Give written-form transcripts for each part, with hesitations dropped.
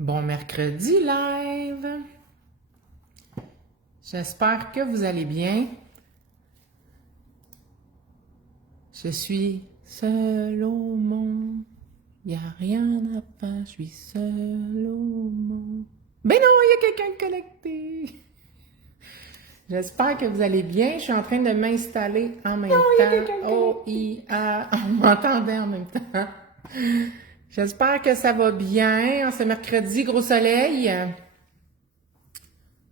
Bon mercredi live! J'espère que vous allez bien. Je suis seule au monde. Y a rien à faire, je suis seule au monde. Ben non, il y a quelqu'un de connecté! J'espère que vous allez bien. Je suis en train de m'installer en même temps. O-I-A. On m'entendait en même temps. J'espère que ça va bien. Ce mercredi, gros soleil.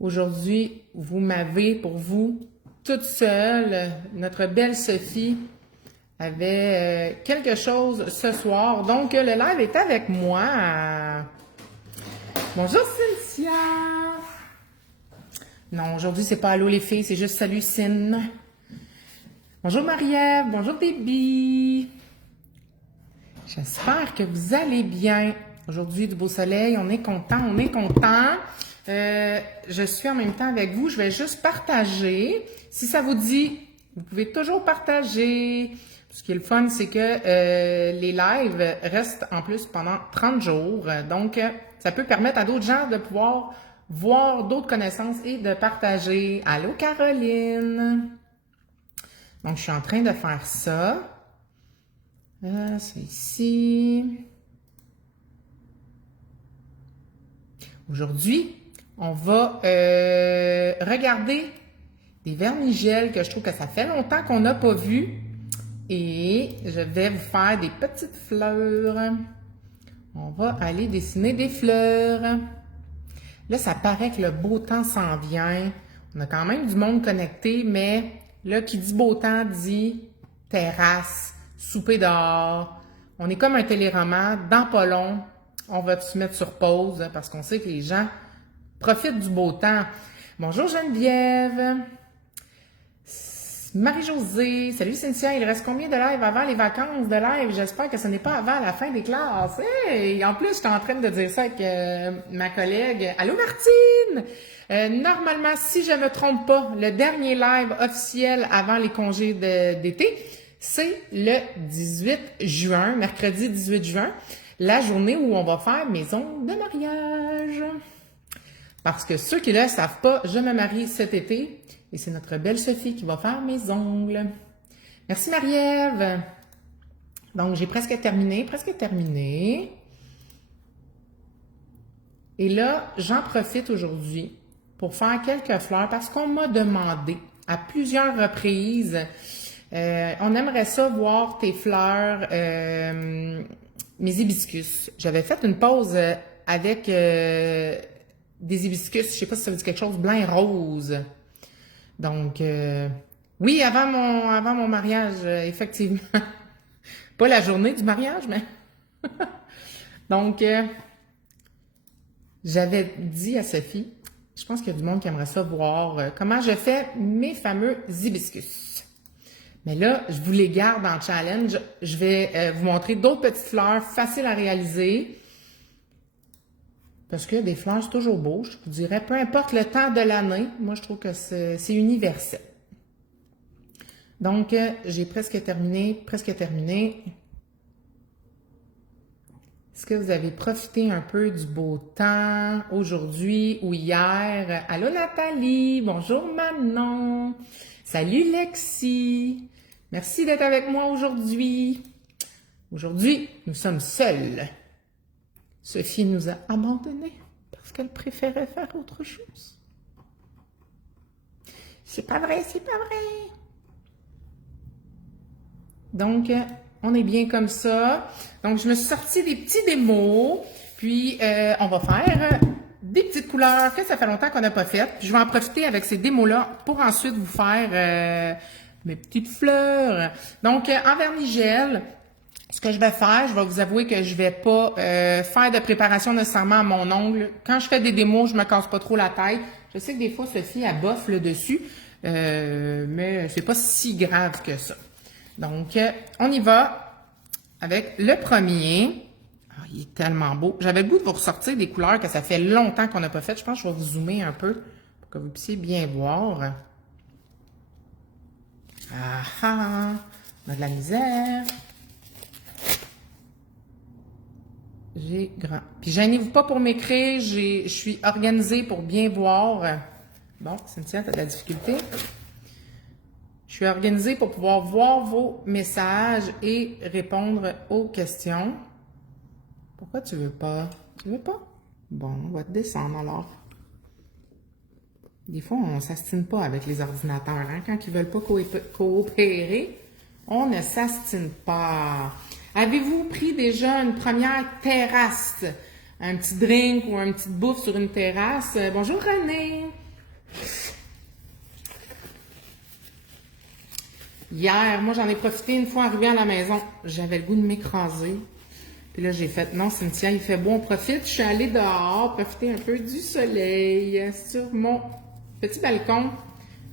Aujourd'hui, vous m'avez pour vous, toute seule. Notre belle Sophie avait quelque chose ce soir. Donc, le live est avec moi. Bonjour Cynthia. Non, aujourd'hui, c'est pas allô les filles, c'est juste salut Cyn. Bonjour Marie-Ève. Bonjour Déby. J'espère que vous allez bien. Aujourd'hui, du beau soleil, on est content, on est content. Je suis en même temps avec vous. Je vais juste partager. Si ça vous dit, vous pouvez toujours partager. Ce qui est le fun, c'est que les lives restent en plus pendant 30 jours. Donc, ça peut permettre à d'autres gens de pouvoir voir d'autres connaissances et de partager. Allô Caroline! Donc, je suis en train de faire ça. C'est ici. Aujourd'hui, on va regarder des vermigelles que je trouve que ça fait longtemps qu'on n'a pas vu. Et je vais vous faire des petites fleurs. On va aller dessiner des fleurs. Là, ça paraît que le beau temps s'en vient. On a quand même du monde connecté, mais là, qui dit beau temps dit terrasse, souper dehors. On est comme un téléroman. Dans pas long, on va se mettre sur pause parce qu'on sait que les gens profitent du beau temps. Bonjour Geneviève. Marie-Josée. Salut Cynthia. Il reste combien de lives avant les vacances de live? J'espère que ce n'est pas avant la fin des classes. Hey! En plus, j'étais en train de dire ça avec ma collègue. Allô Martine! Normalement, si je ne me trompe pas, le dernier live officiel avant les congés d'été, c'est le 18 juin, mercredi 18 juin, la journée où on va faire mes ongles de mariage. Parce que ceux qui ne le savent pas, je me marie cet été et c'est notre belle Sophie qui va faire mes ongles. Merci Marie-Ève. Donc, j'ai presque terminé. Et là, j'en profite aujourd'hui pour faire quelques fleurs parce qu'on m'a demandé à plusieurs reprises, on aimerait ça voir tes fleurs, mes hibiscus. J'avais fait une pause avec des hibiscus, je sais pas si ça veut dire quelque chose, blanc et rose. Donc, oui, avant mon mariage, effectivement. Pas la journée du mariage, mais... Donc, j'avais dit à Sophie, je pense qu'il y a du monde qui aimerait ça voir comment je fais mes fameux hibiscus. Mais là, je vous les garde en challenge. Je vais vous montrer d'autres petites fleurs faciles à réaliser. Parce que des fleurs, c'est toujours beau. Je vous dirais, peu importe le temps de l'année, moi, je trouve que c'est universel. Donc, j'ai presque terminé. Est-ce que vous avez profité un peu du beau temps aujourd'hui ou hier? Allô Nathalie, bonjour Manon, salut Lexi, merci d'être avec moi aujourd'hui. Aujourd'hui, nous sommes seuls. Sophie nous a abandonnés parce qu'elle préférait faire autre chose. C'est pas vrai. Donc, on est bien comme ça. Donc, je me suis sorti des petits démos. Puis, on va faire des petites couleurs que ça fait longtemps qu'on n'a pas faites. Puis, je vais en profiter avec ces démos-là pour ensuite vous faire mes petites fleurs. Donc, en vermigelle, ce que je vais faire, je vais vous avouer que je vais pas faire de préparation nécessairement à mon ongle. Quand je fais des démos, je me casse pas trop la tête. Je sais que des fois, Sophie, elle boffe le dessus, mais c'est pas si grave que ça. Donc, on y va avec le premier. Ah, il est tellement beau. J'avais le goût de vous ressortir des couleurs que ça fait longtemps qu'on n'a pas faites. Je pense que je vais vous zoomer un peu pour que vous puissiez bien voir. Ah ah! On a de la misère. G grand. Puis gênez-vous pas pour m'écrire, je suis organisée pour bien voir. Bon, Cynthia, t'as de la difficulté. Je suis organisée pour pouvoir voir vos messages et répondre aux questions. Pourquoi tu veux pas? Tu veux pas? Bon, on va te descendre alors. Des fois, on ne s'astine pas avec les ordinateurs. Hein? Quand ils ne veulent pas coopérer, on ne s'astine pas. Avez-vous pris déjà une première terrasse? Un petit drink ou une petite bouffe sur une terrasse? Bonjour René! Hier, moi j'en ai profité une fois arrivée à la maison. J'avais le goût de m'écraser. Puis là, j'ai fait, non Cynthia, il fait beau, on profite. Je suis allée dehors, profiter un peu du soleil sur mon petit balcon,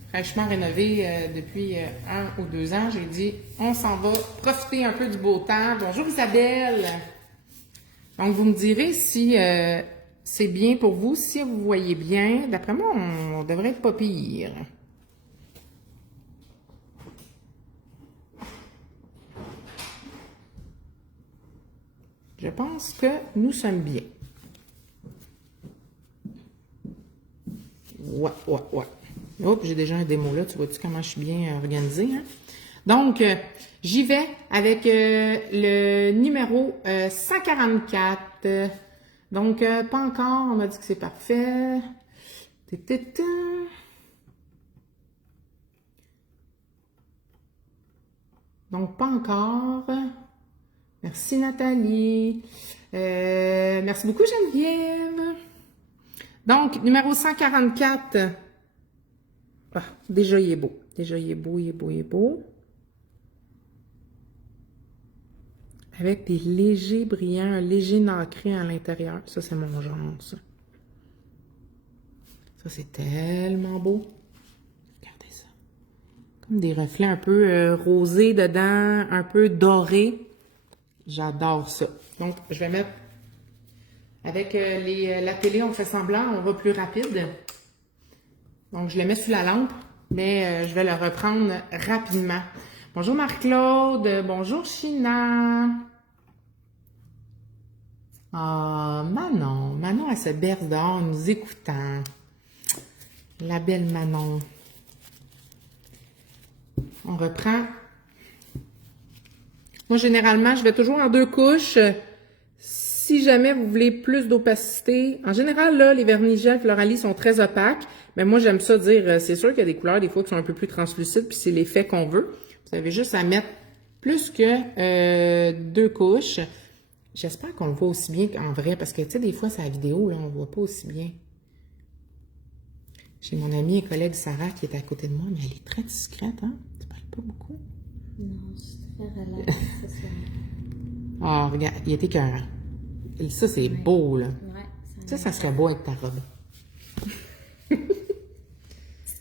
fraîchement rénové depuis 1 ou 2 ans. J'ai dit, on s'en va profiter un peu du beau temps. Bonjour Isabelle! Donc, vous me direz si c'est bien pour vous, si vous voyez bien. D'après moi, on devrait être pas pire. Je pense que nous sommes bien. Ouais. Hop, j'ai déjà un démo là. Tu vois-tu comment je suis bien organisée, hein? Donc, j'y vais avec le numéro 144. Donc, pas encore. On m'a dit que c'est parfait. Donc, pas encore. Merci Nathalie. Merci beaucoup Geneviève. Donc, numéro 144. Ah, déjà, il est beau. Déjà, il est beau. Avec des légers brillants, un léger nacré à l'intérieur. Ça, c'est mon genre, ça. Ça, c'est tellement beau. Regardez ça. Comme des reflets un peu rosés dedans, un peu dorés. J'adore ça. Donc, je vais mettre... Avec la télé, on fait semblant, on va plus rapide. Donc, je le mets sous la lampe, mais je vais le reprendre rapidement. Bonjour Marc-Claude, bonjour China. Ah, Manon. Manon, elle se berce dehors en nous écoutant. La belle Manon. On reprend. Moi, généralement, je vais toujours en 2 couches. Si jamais vous voulez plus d'opacité, en général, là, les vernis gel Floralie sont très opaques, mais moi, j'aime ça dire, c'est sûr qu'il y a des couleurs, des fois, qui sont un peu plus translucides, puis c'est l'effet qu'on veut. Vous avez juste à mettre plus que 2 couches. J'espère qu'on le voit aussi bien qu'en vrai, parce que, tu sais, des fois, c'est la vidéo, là, on ne voit pas aussi bien. J'ai mon amie et collègue Sarah qui est à côté de moi, mais elle est très discrète, hein? Tu parles pas beaucoup? Non, c'est très relax, c'est ça. Ah, regarde, il était écœurant. Et ça, c'est beau, là. Ouais, Ça serait beau avec ta robe. Petite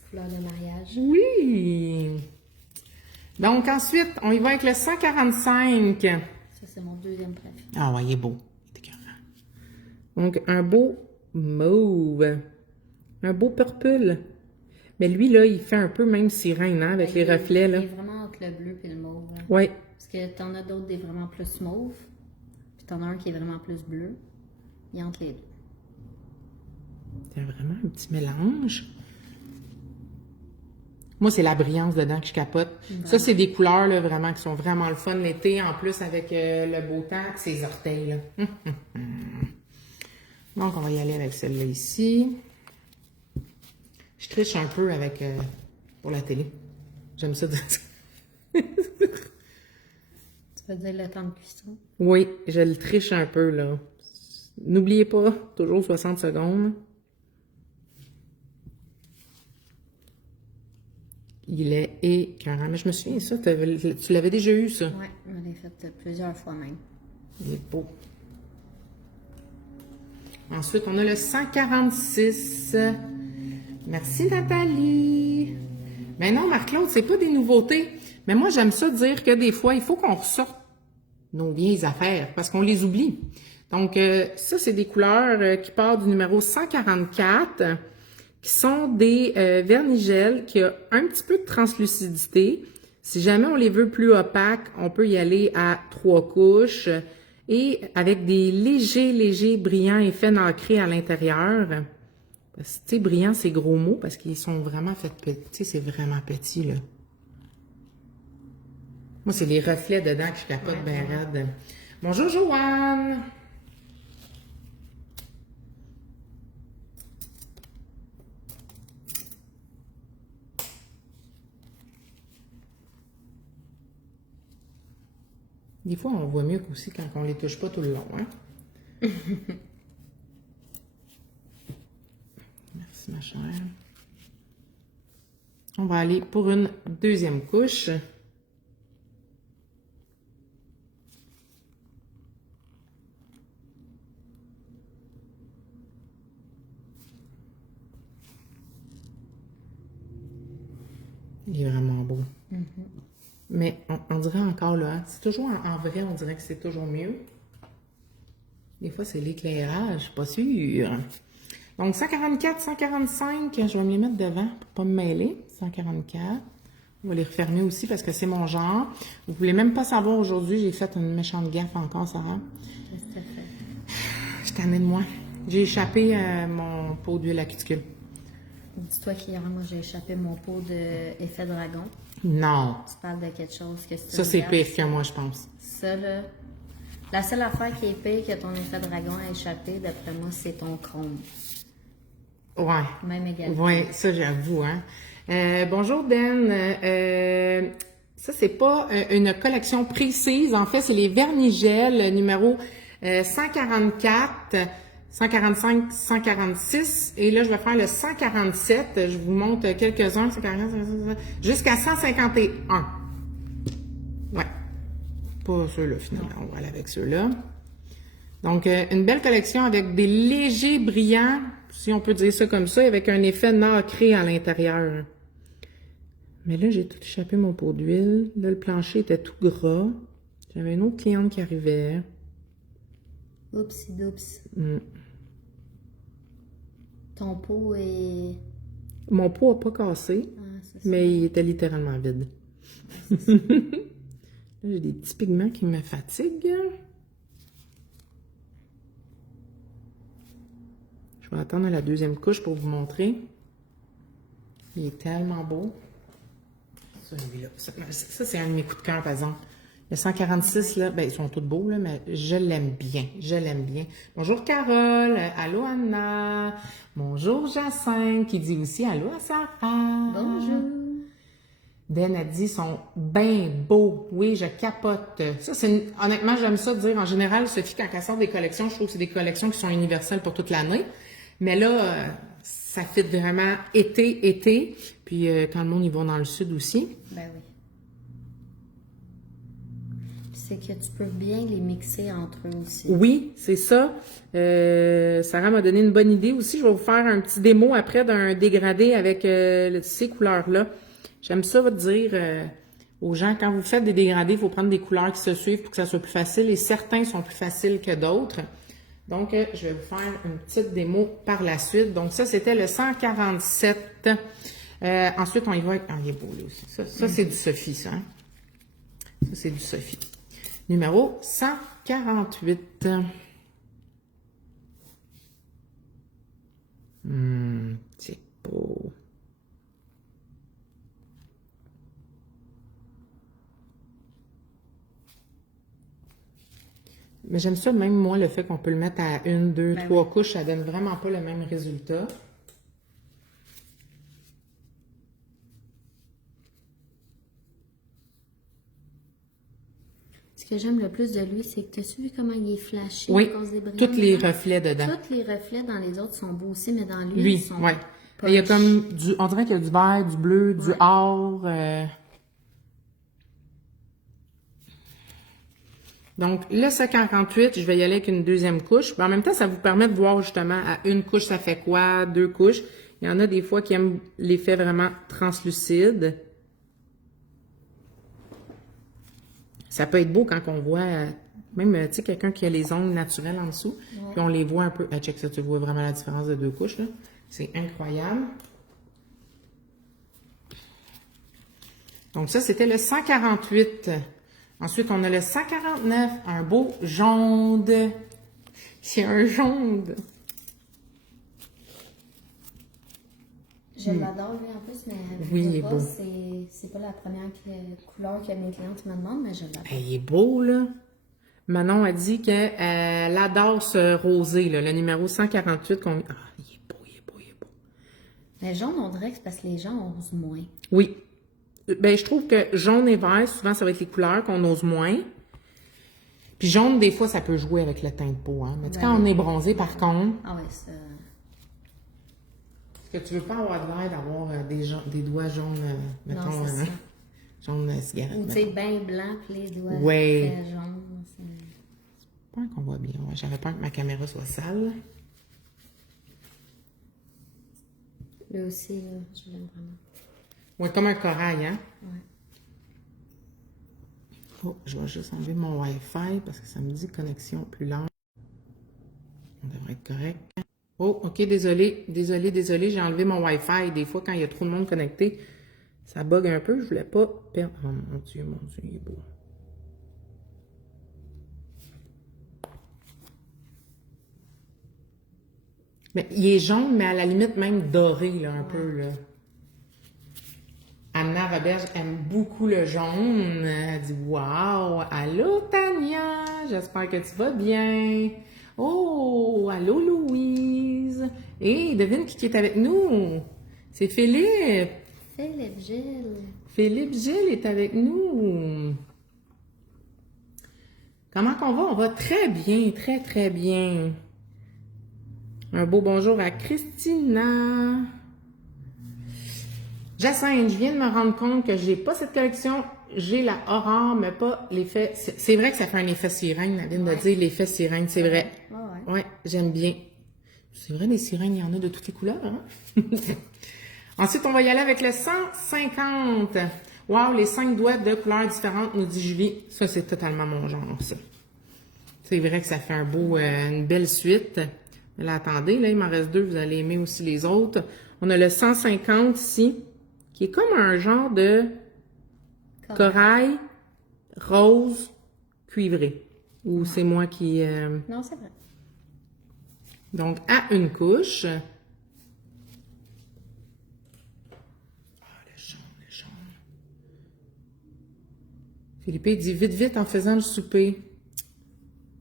couleur de mariage. Oui! Donc, ensuite, on y va avec le 145. Ça, c'est mon deuxième préféré. Ah ouais, il est beau. Il est écœurant. Donc, un beau mauve. Un beau purple. Mais lui, là, il fait un peu même sirène, hein, avec les reflets, là. Il est vraiment entre le bleu et le mauve. Hein. Oui. Parce que t'en as d'autres des vraiment plus mauve. Puis t'en as un qui est vraiment plus bleu. Il est entre les deux. C'est vraiment un petit mélange. Moi, c'est la brillance dedans que je capote. Vraiment. Ça, c'est des couleurs, là, vraiment, qui sont vraiment le fun l'été. En plus, avec le beau temps, ses orteils, là. Donc, on va y aller avec celle-là ici. Je triche un peu avec pour la télé. J'aime ça dire ça. Tu veux dire le temps de cuisson? Oui, je le triche un peu, là. N'oubliez pas, toujours 60 secondes. Il est écœurant. Mais je me souviens, ça, tu l'avais déjà eu, ça? Oui, je l'ai fait plusieurs fois même. Il est beau. Ensuite, on a le 146. Merci, Nathalie. Mais non, Marc-Claude, c'est pas des nouveautés. Mais moi, j'aime ça dire que des fois, il faut qu'on ressorte nos vieilles affaires parce qu'on les oublie. Donc, ça, c'est des couleurs qui partent du numéro 144, qui sont des vernis gel qui ont un petit peu de translucidité. Si jamais on les veut plus opaques, on peut y aller à 3 couches. Et avec des légers brillants effets nacrés à l'intérieur. Parce que, tu sais, brillant, c'est gros mots parce qu'ils sont vraiment faits petits. Tu sais, c'est vraiment petit, là. Moi, c'est les reflets dedans que je capote bien raide. Bonjour, Joanne! Des fois, on voit mieux aussi quand on les touche pas tout le long, hein? Merci, ma chère. On va aller pour une deuxième couche. Il est vraiment beau. Mais on dirait encore là, c'est toujours en vrai, on dirait que c'est toujours mieux. Des fois, c'est l'éclairage, pas sûr. Donc, 144, 145, je vais me les mettre devant pour pas me mêler. 144. On va les refermer aussi parce que c'est mon genre. Vous voulez même pas savoir aujourd'hui, j'ai fait une méchante gaffe encore, Sarah. Qu'est-ce que ça fait? Je t'en ai de moi. J'ai échappé mon pot d'huile à cuticule. Dis-toi qu'hier, moi, j'ai échappé mon pot d'effet dragon. Non. Tu parles de quelque chose que Ça, c'est pire que moi, je pense. Ça, là, la seule affaire qui est pire que ton effet dragon a échappé, d'après moi, c'est ton chrome. Ouais. Même également. Ouais, ça, j'avoue, hein. Bonjour, Ben. Ça, c'est pas une collection précise. En fait, c'est les Vernigel numéro 144, 145, 146. Et là, je vais faire le 147. Je vous montre quelques-uns. 144, jusqu'à 151. Ouais. Pas ceux-là, finalement. On va aller avec ceux-là. Donc, une belle collection avec des légers brillants, si on peut dire ça comme ça, avec un effet nacré à l'intérieur. Mais là, j'ai tout échappé mon pot d'huile. Là, le plancher était tout gras. J'avais une autre cliente qui arrivait. Oups, doups. Mm. Ton pot est... Mon pot n'a pas cassé, mais il était littéralement vide. Là, j'ai des petits pigments qui me fatiguent. Je vais attendre la deuxième couche pour vous montrer. Il est tellement beau. Celui-là. Ça, c'est un de mes coups de cœur, par exemple. Le 146, là, ben, ils sont tous beaux, là, mais je l'aime bien. Je l'aime bien. Bonjour, Carole. Allô, Anna. Bonjour, Jacinthe, qui dit aussi allô à Sarah. Bonjour. Ben a dit, ils sont bien beaux. Oui, je capote. Ça, c'est honnêtement, j'aime ça dire. En général, Sophie, quand elle sort des collections, je trouve que c'est des collections qui sont universelles pour toute l'année. Mais là, ça fit vraiment été. Puis quand le monde y va dans le sud aussi. Ben oui. C'est que tu peux bien les mixer entre eux aussi. Oui, c'est ça. Sarah m'a donné une bonne idée aussi. Je vais vous faire un petit démo après d'un dégradé avec ces couleurs-là. J'aime ça dire aux gens, quand vous faites des dégradés, il faut prendre des couleurs qui se suivent pour que ça soit plus facile. Et certains sont plus faciles que d'autres. Donc, je vais vous faire une petite démo par la suite. Donc, ça, c'était le 147. Ensuite, on y va. Ah, il est beau, là aussi. Ça c'est du Sophie, ça. Hein? Ça, c'est du Sophie. Numéro 148. C'est beau. Mais j'aime ça, même moi, le fait qu'on peut le mettre à 1, 2, 3 couches, ça donne vraiment pas le même résultat. Ce que j'aime le plus de lui, c'est que tu as vu comment il est flashé Oui, à cause des brillants? tous les reflets dedans. Tous les reflets dans les autres sont beaux aussi, mais dans lui, Lui, ils sont ouais. poches. Il y a comme on dirait qu'il y a du vert, du bleu, du or. Donc, le 148, je vais y aller avec une deuxième couche. En même temps, ça vous permet de voir justement à une couche, ça fait quoi, 2 couches. Il y en a des fois qui aiment l'effet vraiment translucide. Ça peut être beau quand on voit, même, tu sais, quelqu'un qui a les ongles naturels en dessous, puis on les voit un peu. Ah, check ça, tu vois vraiment la différence de 2 couches, là. C'est incroyable. Donc ça, c'était le 148. Ensuite, on a le 149, un beau jaune. C'est un jaune. Je l'adore, lui, en plus, mais Oui, il est pas, beau. c'est pas la première couleur que mes clientes me demandent, mais je l'adore. Il est beau, là. Manon a dit qu'elle adore ce rosé, là, le numéro 148 qu'on... Ah, il est beau, il est beau, il est beau. Mais jaune, on dirait que c'est parce que les gens osent moins. Oui. Ben, je trouve que jaune et vert, souvent, ça va être les couleurs qu'on ose moins. Puis jaune, des fois, ça peut jouer avec le teint de peau, hein. Mais tu sais, quand on est bronzé, par contre... Ah ouais, ça... Est-ce que tu veux pas avoir l'air d'avoir des doigts jaunes, mettons, non, c'est ça. jaune cigarette? Ou tu sais, bien blanc, puis les doigts Ouais. très jaunes. J'espère qu'on voit bien. Ouais, j'aurais peur que ma caméra soit sale. Lui aussi, là, je l'aime vraiment. Ouais, comme un corail, hein? Ouais. Oh, je vais juste enlever mon Wi-Fi parce que ça me dit connexion plus lente. On devrait être correct. Oh, ok, désolé, j'ai enlevé mon Wi-Fi. Des fois, quand il y a trop de monde connecté, ça bug un peu. Je voulais pas perdre. Oh mon Dieu, il est beau. Mais il est jaune, mais à la limite même doré, là, un peu, là. Anna Roberge aime beaucoup le jaune. Elle dit « Wow! Allô, Tania! J'espère que tu vas bien! Oh! Allô, Louise! Hé, devine qui est avec nous? C'est Philippe! Philippe Gilles! Philippe Gilles est avec nous! Comment qu'on va? On va très bien, très, très bien. Un beau bonjour à Christina. Jacinthe, je viens de me rendre compte que j'ai pas cette collection. J'ai la Aurore, mais pas l'effet... C'est vrai que ça fait un effet sirène, Nadine, de dire l'effet sirène, c'est vrai. Ouais, j'aime bien. C'est vrai, les sirènes, il y en a de toutes les couleurs, hein? Ensuite, on va y aller avec le 150. Wow, les 5 doigts de couleurs différentes, nous dit Julie. Ça, c'est totalement mon genre, ça. C'est vrai que ça fait un beau, une belle suite. Mais là, attendez, là, il m'en reste 2. Vous allez aimer aussi les autres. On a le 150 ici, qui est comme un genre de corail rose cuivré. Ou c'est moi qui... Non, c'est vrai. Donc, à une couche. Ah, le jaune, le jaune. Philippe dit vite, vite en faisant le souper.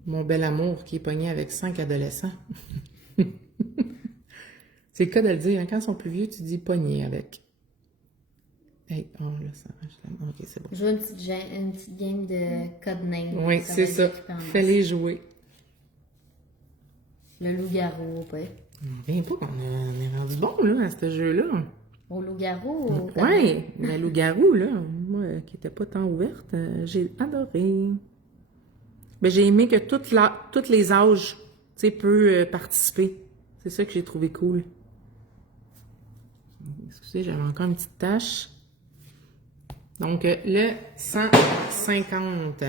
Mon bel amour qui est pogné avec 5 adolescents. C'est le cas de le dire. Hein? Quand ils sont plus vieux, tu dis pogné avec. Hey, oh là, ça marche. Ok, c'est bon. Je joue une petite game de codename. Oui, c'est ça. Fais-les jouer. Le loup-garou, ouais. Je ne pas qu'on est rendu bon, là, à ce jeu-là. Au loup-garou? Oui, la loup-garou, là, moi, qui n'était pas tant ouverte, j'ai adoré. Mais j'ai aimé que tous les âges, tu sais, peuvent participer. C'est ça que j'ai trouvé cool. Excusez, j'avais encore une petite tache. Donc, le 150.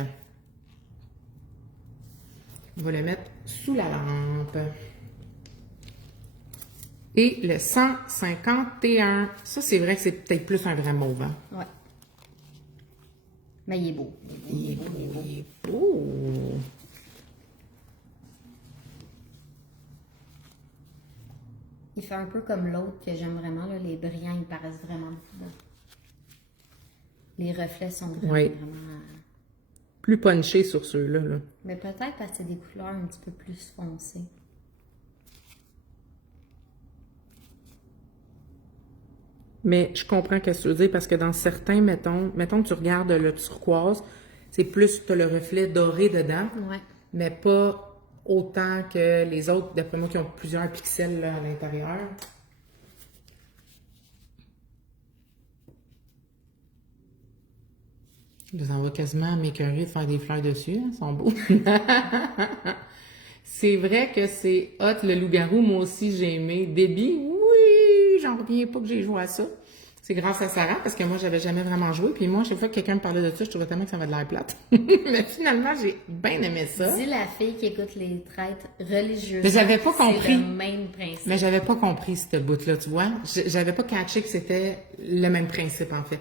On va le mettre sous la lampe. Et le 151. Ça, c'est vrai que c'est peut-être plus un vrai mauve. Hein? Ouais. Mais il est beau. Il est beau, il est beau. Il fait un peu comme l'autre que j'aime vraiment. Là. Les brillants, ils paraissent vraiment beaux. Les reflets sont vraiment... Oui. vraiment plus punché sur ceux-là. Là. Mais peut-être parce que c'est des couleurs un petit peu plus foncées. Mais je comprends ce que tu veux dire parce que dans certains, mettons que tu regardes le turquoise, c'est plus, tu as le reflet doré dedans, ouais. Mais pas autant que les autres, d'après moi, qui ont plusieurs pixels là, à l'intérieur. Je vous envoie quasiment m'écœurer de faire des fleurs dessus, hein, ils sont beaux. C'est vrai que c'est hot, le loup-garou, moi aussi j'ai aimé. Baby, oui, j'en reviens pas que j'ai joué à ça. C'est grâce à Sarah, parce que moi, j'avais jamais vraiment joué. Puis moi, chaque fois que quelqu'un me parlait de ça, je trouvais tellement que ça avait de l'air plate. Mais finalement, j'ai bien aimé ça. Dis la fille qui écoute les traites religieuses. Mais j'avais pas compris. C'est le même principe. Mais j'avais pas compris, cette bout-là, tu vois. J'avais pas catché que c'était le même principe, en fait.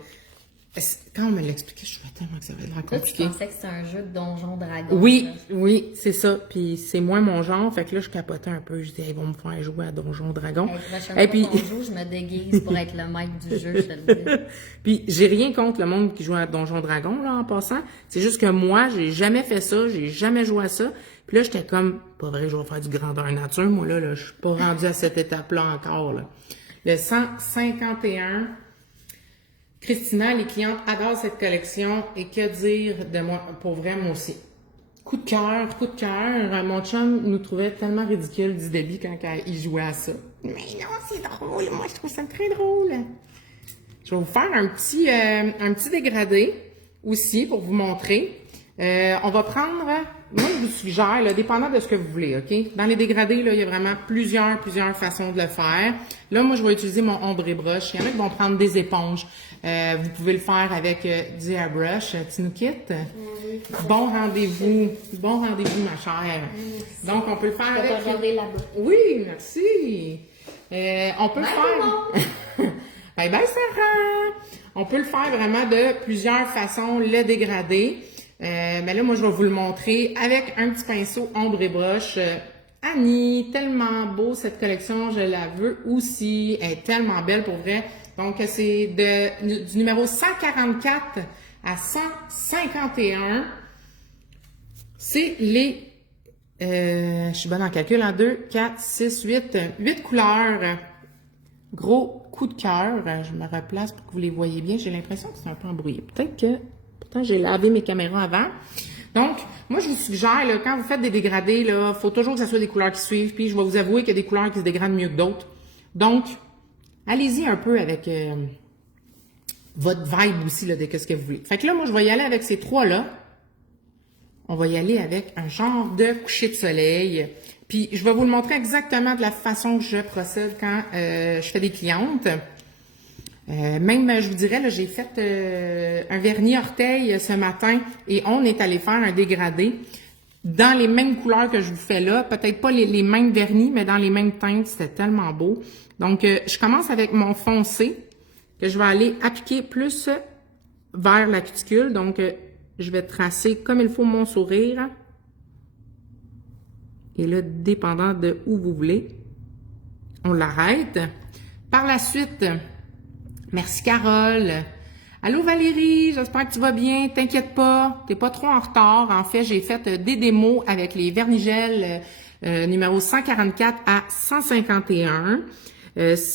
Quand on me l'expliquait, je trouvais tellement que ça avait l'air Toi, tu compliqué. pensais que c'était un jeu de Donjon Dragon. Oui, là. oui, c'est ça. Puis c'est moins mon genre. Fait que là, je capotais un peu. Je disais, ils vont me faire jouer à Donjon Dragon. Hey, prochaine Et fois puis, qu'on joue, je me déguise pour être le maître du jeu, je te le dis. puis j'ai rien contre le monde qui joue à Donjon Dragon, là, en passant. C'est juste que moi, j'ai jamais fait ça. J'ai jamais joué à ça. Puis là, j'étais comme, pas vrai, je vais faire du grandeur nature. Moi, là, je suis pas rendue à cette étape-là encore, là. Le 151... Christina, les clientes adorent cette collection et que dire de moi, pour vrai, moi aussi. Coup de cœur, coup de cœur. Mon chum nous trouvait tellement ridicule du début quand il jouait à ça. Mais non, c'est drôle. Moi, je trouve ça très drôle. Je vais vous faire un petit dégradé aussi pour vous montrer. On va prendre, moi je vous suggère, là, dépendant de ce que vous voulez, OK? Dans les dégradés, là, il y a vraiment plusieurs façons de le faire. Là, moi, je vais utiliser mon ombre et brush. Il y en a qui vont prendre des éponges. Vous pouvez le faire avec du airbrush. Tu nous quittes? Oui, Bon rendez-vous, ma chère. Donc, on peut le faire on va avec... regarder là-bas. Oui, merci. On peut le faire... Bye bye, Sarah! On peut le faire vraiment de plusieurs façons, le dégradé. Mais là, moi, je vais vous le montrer avec un petit pinceau ombre et broche. Annie, tellement beau cette collection, je la veux aussi. Elle est tellement belle pour vrai. Donc, c'est du numéro 144 à 151. C'est les... je suis bonne en calcul, en 2, 4, 6, 8 couleurs. Gros coup de cœur. Je me replace pour que vous les voyez bien. J'ai l'impression que c'est un peu embrouillé. Peut-être que... Pourtant, j'ai lavé mes caméras avant. Donc, moi, je vous suggère, là, quand vous faites des dégradés, il faut toujours que ce soit des couleurs qui suivent. Puis, je vais vous avouer qu'il y a des couleurs qui se dégradent mieux que d'autres. Donc, allez-y un peu avec votre vibe aussi là, de ce que vous voulez. Fait que là, moi, je vais y aller avec ces trois-là. On va y aller avec un genre de coucher de soleil. Puis, je vais vous le montrer exactement de la façon que je procède quand je fais des clientes. Même, je vous dirais, là, j'ai fait un vernis orteil ce matin et on est allé faire un dégradé dans les mêmes couleurs que je vous fais là. Peut-être pas les mêmes vernis, mais dans les mêmes teintes. C'était tellement beau. Donc, je commence avec mon foncé que je vais aller appliquer plus vers la cuticule. Donc, je vais tracer comme il faut mon sourire. Et là, dépendant de où vous voulez, on l'arrête. Par la suite... Merci Carole. Allô Valérie, j'espère que tu vas bien. T'inquiète pas, t'es pas trop en retard. En fait, j'ai fait des démos avec les vernigels numéro 144 à 151.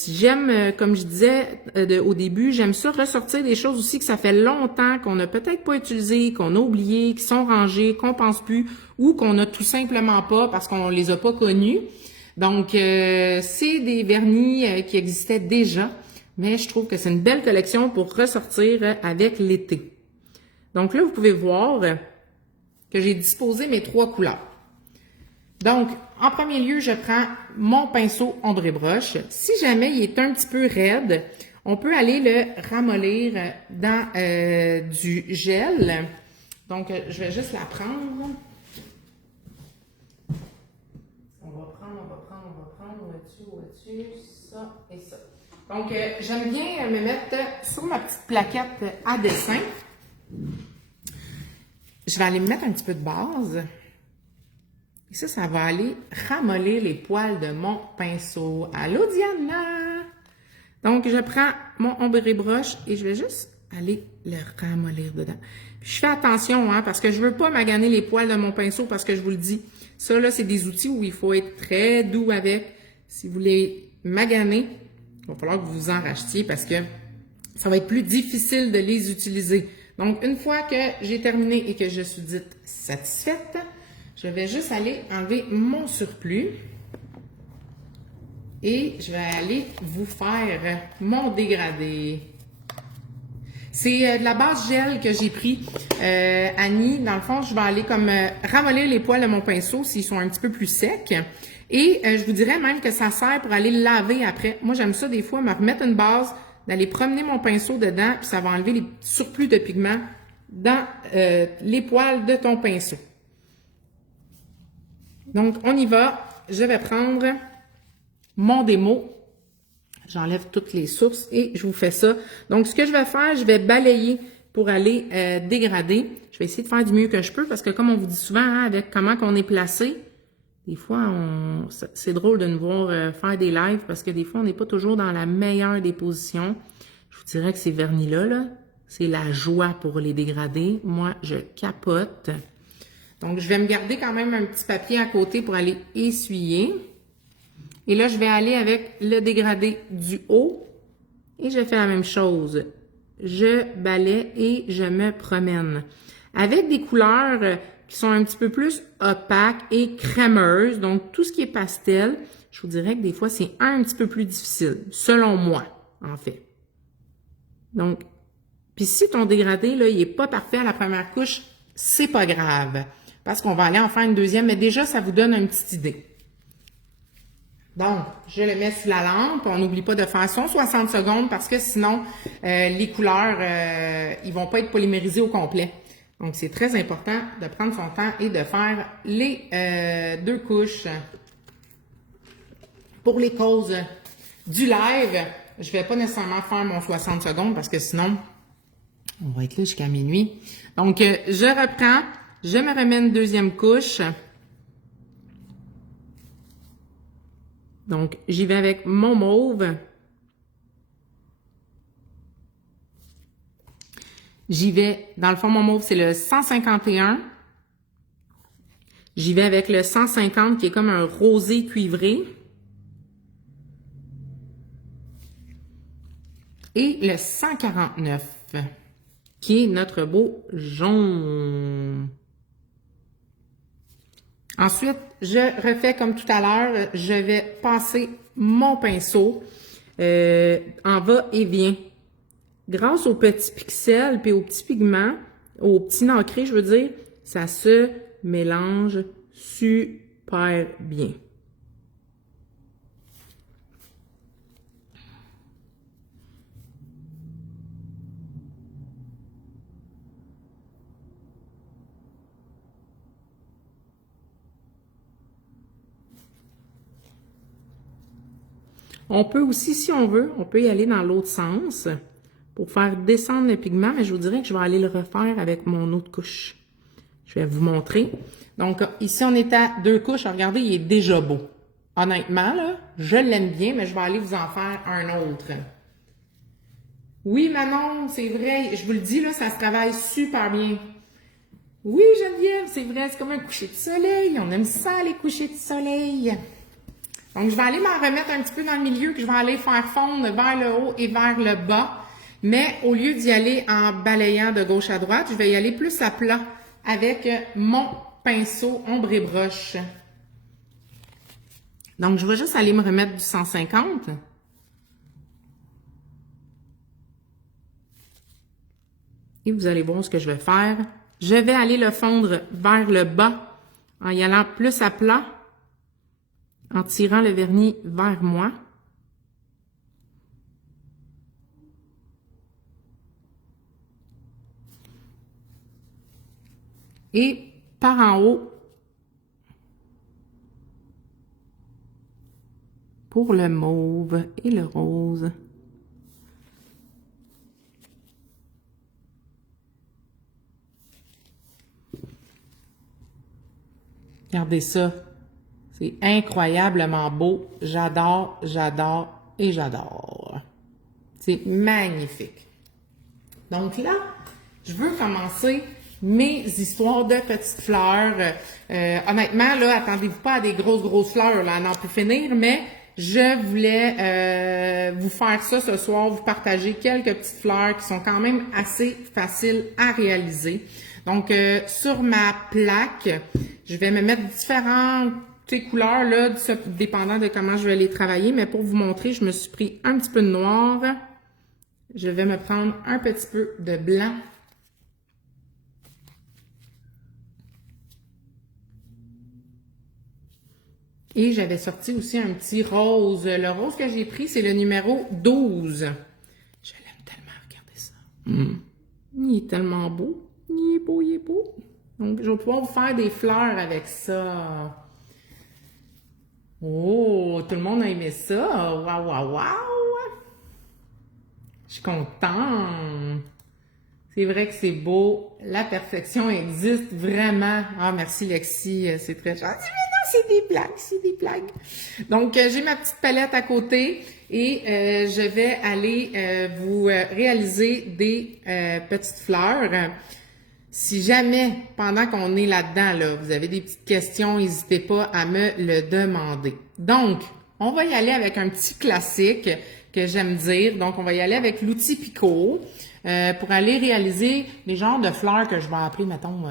J'aime, comme je disais au début, j'aime ça ressortir des choses aussi que ça fait longtemps qu'on n'a peut-être pas utilisées, qu'on a oubliées, qui sont rangées, qu'on pense plus ou qu'on a tout simplement pas parce qu'on les a pas connus. Donc, c'est des vernis qui existaient déjà. Mais je trouve que c'est une belle collection pour ressortir avec l'été. Donc là, vous pouvez voir que j'ai disposé mes trois couleurs. Donc, en premier lieu, je prends mon pinceau ombre et broche. Si jamais il est un petit peu raide, on peut aller le ramollir dans du gel. Donc, je vais juste la prendre. On va prendre au-dessus, ça et ça. Donc, j'aime bien me mettre sur ma petite plaquette à dessin. Je vais aller me mettre un petit peu de base. Et ça va aller ramollir les poils de mon pinceau. Allô, Diana! Donc, je prends mon ombre et broche et je vais juste aller le ramollir dedans. Puis, je fais attention, hein, parce que je veux pas maganer les poils de mon pinceau parce que je vous le dis, ça, là, c'est des outils où il faut être très doux avec. Si vous les maganez, il va falloir que vous vous en rachetiez parce que ça va être plus difficile de les utiliser. Donc, une fois que j'ai terminé et que je suis dite satisfaite, je vais juste aller enlever mon surplus et je vais aller vous faire mon dégradé. C'est de la base gel que j'ai pris, Annie. Dans le fond, je vais aller comme ramollir les poils de mon pinceau s'ils sont un petit peu plus secs. Et je vous dirais même que ça sert pour aller le laver après. Moi, j'aime ça des fois, me remettre une base, d'aller promener mon pinceau dedans, puis ça va enlever les surplus de pigments dans les poils de ton pinceau. Donc, on y va. Je vais prendre mon démo J'enlève toutes les sources et je vous fais ça. Donc, ce que je vais faire, je vais balayer pour aller dégrader. Je vais essayer de faire du mieux que je peux parce que comme on vous dit souvent, hein, avec comment qu'on est placé, des fois, c'est drôle de nous voir faire des lives parce que des fois, on n'est pas toujours dans la meilleure des positions. Je vous dirais que ces vernis-là, là, c'est la joie pour les dégrader. Moi, je capote. Donc, je vais me garder quand même un petit papier à côté pour aller essuyer. Et là, je vais aller avec le dégradé du haut. Et je fais la même chose. Je balaie et je me promène. Avec des couleurs qui sont un petit peu plus opaques et crémeuses, donc tout ce qui est pastel, je vous dirais que des fois, c'est un petit peu plus difficile, selon moi, en fait. Donc, puis si ton dégradé, là, il n'est pas parfait à la première couche, c'est pas grave, parce qu'on va aller en faire une deuxième, mais déjà, ça vous donne une petite idée. Donc, je le mets sur la lampe. On n'oublie pas de faire son 60 secondes parce que sinon, les couleurs, ils vont pas être polymérisés au complet. Donc, c'est très important de prendre son temps et de faire les 2 couches. Pour les causes du live, je vais pas nécessairement faire mon 60 secondes parce que sinon, on va être là jusqu'à minuit. Donc, je reprends, je me remets une deuxième couche. Donc, j'y vais avec mon mauve. J'y vais, dans le fond, mon mauve, c'est le 151. J'y vais avec le 150 qui est comme un rosé cuivré. Et le 149 qui est notre beau jaune. Ensuite, je refais comme tout à l'heure, je vais passer mon pinceau en va-et-vient. Grâce aux petits pixels puis aux petits pigments, aux petits nacrés, je veux dire, ça se mélange super bien. On peut aussi, si on veut, on peut y aller dans l'autre sens pour faire descendre le pigment, mais je vous dirais que je vais aller le refaire avec mon autre couche. Je vais vous montrer. Donc, ici, on est à 2 couches. Regardez, il est déjà beau. Honnêtement, là, je l'aime bien, mais je vais aller vous en faire un autre. Oui, Manon, c'est vrai. Je vous le dis, là, ça se travaille super bien. Oui, Geneviève, c'est vrai. C'est comme un coucher de soleil. On aime ça, les couchers de soleil. Donc, je vais aller m'en remettre un petit peu dans le milieu, que je vais aller faire fondre vers le haut et vers le bas. Mais au lieu d'y aller en balayant de gauche à droite, je vais y aller plus à plat avec mon pinceau ombre et broche. Donc, je vais juste aller me remettre du 150. Et vous allez voir ce que je vais faire. Je vais aller le fondre vers le bas en y allant plus à plat, en tirant le vernis vers moi. Et par en haut pour le mauve et le rose. Regardez ça. C'est incroyablement beau. J'adore, j'adore et j'adore. C'est magnifique. Donc là, je veux commencer mes histoires de petites fleurs. Honnêtement, là, attendez-vous pas à des grosses fleurs, là, à n'en plus finir, mais je voulais vous faire ça ce soir, vous partager quelques petites fleurs qui sont quand même assez faciles à réaliser. Donc, sur ma plaque, je vais me mettre différentes couleurs, là, dépendant de comment je vais les travailler, mais pour vous montrer, je me suis pris un petit peu de noir. Je vais me prendre un petit peu de blanc. Et j'avais sorti aussi un petit rose. Le rose que j'ai pris, c'est le numéro 12. Je l'aime tellement, regardez ça. Il est tellement beau. Il est beau, il est beau. Donc, je vais pouvoir vous faire des fleurs avec ça. Oh, tout le monde a aimé ça. Waouh, waouh, waouh. Je suis contente. C'est vrai que c'est beau. La perfection existe vraiment. Ah, merci Lexi, c'est très gentil. Mais non, c'est des blagues, c'est des blagues. Donc, j'ai ma petite palette à côté et je vais aller vous réaliser des petites fleurs. Si jamais, pendant qu'on est là-dedans, là, vous avez des petites questions, n'hésitez pas à me le demander. Donc, on va y aller avec un petit classique que j'aime dire. Donc, on va y aller avec l'outil Picot pour aller réaliser les genres de fleurs que je vais appeler, mettons,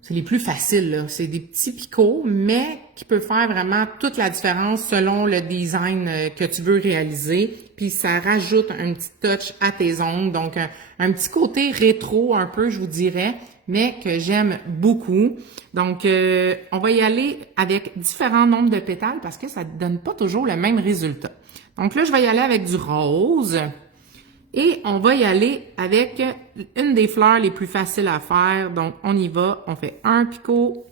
c'est les plus faciles, là. C'est des petits picots, mais qui peuvent faire vraiment toute la différence selon le design que tu veux réaliser. Puis ça rajoute un petit touch à tes ongles. Donc, un petit côté rétro un peu, je vous dirais, mais que j'aime beaucoup. Donc, on va y aller avec différents nombres de pétales parce que ça ne donne pas toujours le même résultat. Donc là, je vais y aller avec du rose. Et on va y aller avec une des fleurs les plus faciles à faire. Donc, on y va. On fait un picot,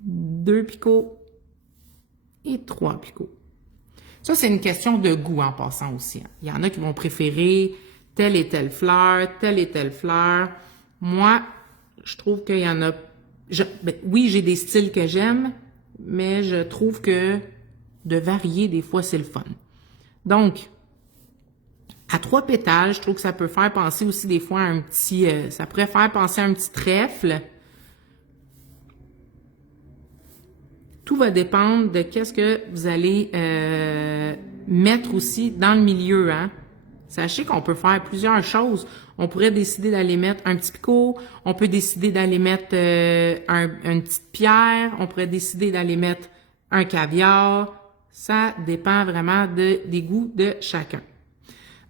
2 picots et 3 picots. Ça, c'est une question de goût en passant aussi. Il y en a qui vont préférer telle et telle fleur, telle et telle fleur. Moi, je trouve qu'il y en a... oui, j'ai des styles que j'aime, mais je trouve que de varier, des fois, c'est le fun. Donc, à 3 pétales, je trouve que ça peut faire penser aussi des fois à un petit... ça pourrait faire penser à un petit trèfle. Tout va dépendre de qu'est-ce que vous allez mettre aussi dans le milieu, hein. Sachez qu'on peut faire plusieurs choses. On pourrait décider d'aller mettre un petit picot, on peut décider d'aller mettre une petite pierre, on pourrait décider d'aller mettre un caviar. Ça dépend vraiment des goûts de chacun.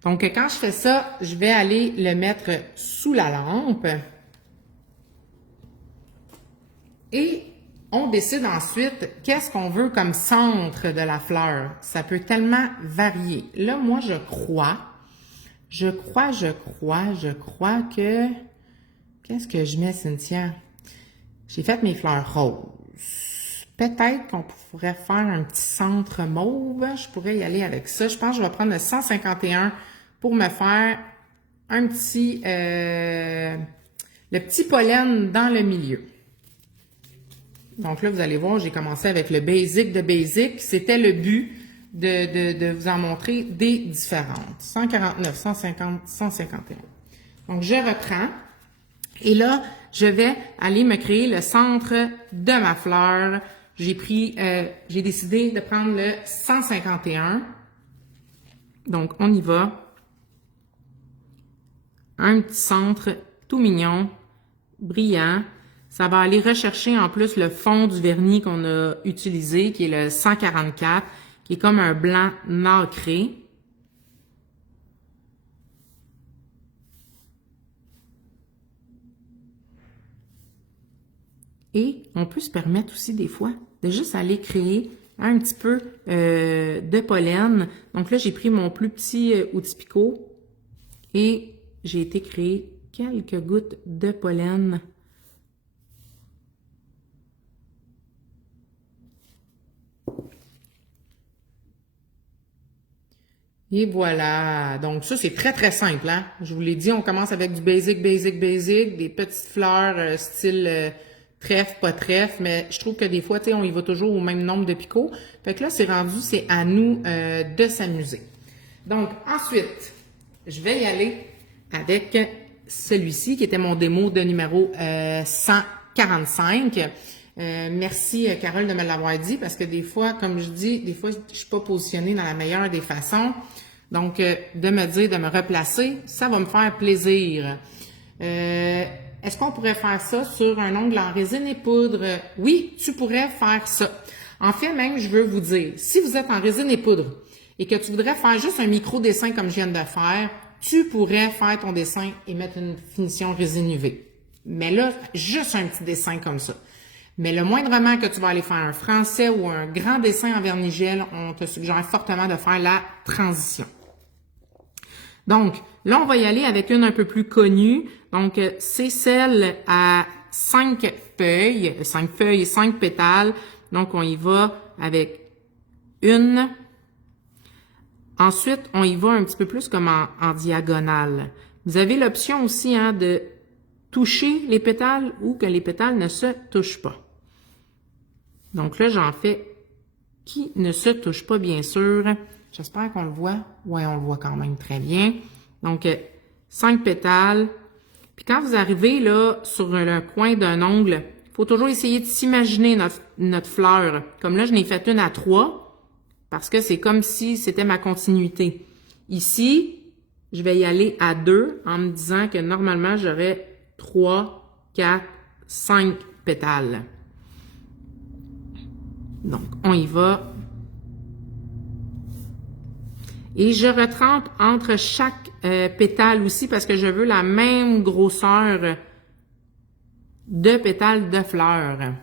Donc, quand je fais ça, je vais aller le mettre sous la lampe. Et on décide ensuite qu'est-ce qu'on veut comme centre de la fleur. Ça peut tellement varier. Là, moi, je crois que... Qu'est-ce que je mets, Cynthia? J'ai fait mes fleurs roses. Peut-être qu'on pourrait faire un petit centre mauve. Je pourrais y aller avec ça. Je pense que je vais prendre le 151 pour me faire un petit... le petit pollen dans le milieu. Donc là, vous allez voir, j'ai commencé avec le basic de basic. C'était le but de vous en montrer des différentes. 149, 150, 151. Donc, je reprends. Et là, je vais aller me créer le centre de ma fleur. J'ai décidé de prendre le 151. Donc, on y va. Un petit centre tout mignon, brillant. Ça va aller rechercher en plus le fond du vernis qu'on a utilisé, qui est le 144, qui est comme un blanc nacré. Et on peut se permettre aussi des fois de juste aller créer un petit peu de pollen. Donc là, j'ai pris mon plus petit outil picot et j'ai été créer quelques gouttes de pollen. Et voilà. Donc ça, c'est très, très simple, hein? Je vous l'ai dit, on commence avec du basic, des petites fleurs style trèfle, pas trèfle, mais je trouve que des fois, tu sais, on y va toujours au même nombre de picots. Fait que là, c'est rendu, c'est à nous de s'amuser. Donc, ensuite, je vais y aller avec celui-ci, qui était mon démo de numéro 145. Merci Carole de me l'avoir dit, parce que des fois, comme je dis, des fois, je suis pas positionnée dans la meilleure des façons. Donc, de me dire, de me replacer, ça va me faire plaisir. Est-ce qu'on pourrait faire ça sur un ongle en résine et poudre? Oui, tu pourrais faire ça. En fait, même, je veux vous dire, si vous êtes en résine et poudre et que tu voudrais faire juste un micro-dessin comme je viens de faire, tu pourrais faire ton dessin et mettre une finition résine UV. Mais là, juste un petit dessin comme ça. Mais le moindrement que tu vas aller faire un français ou un grand dessin en vernis-gel, on te suggère fortement de faire la transition. Donc, là, on va y aller avec une un peu plus connue. Donc, c'est celle à 5 feuilles et 5 pétales. Donc, on y va avec une, Ensuite, on y va un petit peu plus comme en diagonale. Vous avez l'option aussi hein, de toucher les pétales ou que les pétales ne se touchent pas. Donc là, j'en fais qui ne se touchent pas, bien sûr. J'espère qu'on le voit. Oui, on le voit quand même très bien. Donc, 5 pétales. Puis quand vous arrivez là sur le coin d'un ongle, il faut toujours essayer de s'imaginer notre fleur. Comme là, je n'ai fait une à 3 parce que c'est comme si c'était ma continuité. Ici, je vais y aller à 2 en me disant que normalement, j'aurais 3, 4, 5 pétales. Donc, on y va. Et je retrempe entre chaque pétale aussi parce que je veux la même grosseur de pétales de fleurs.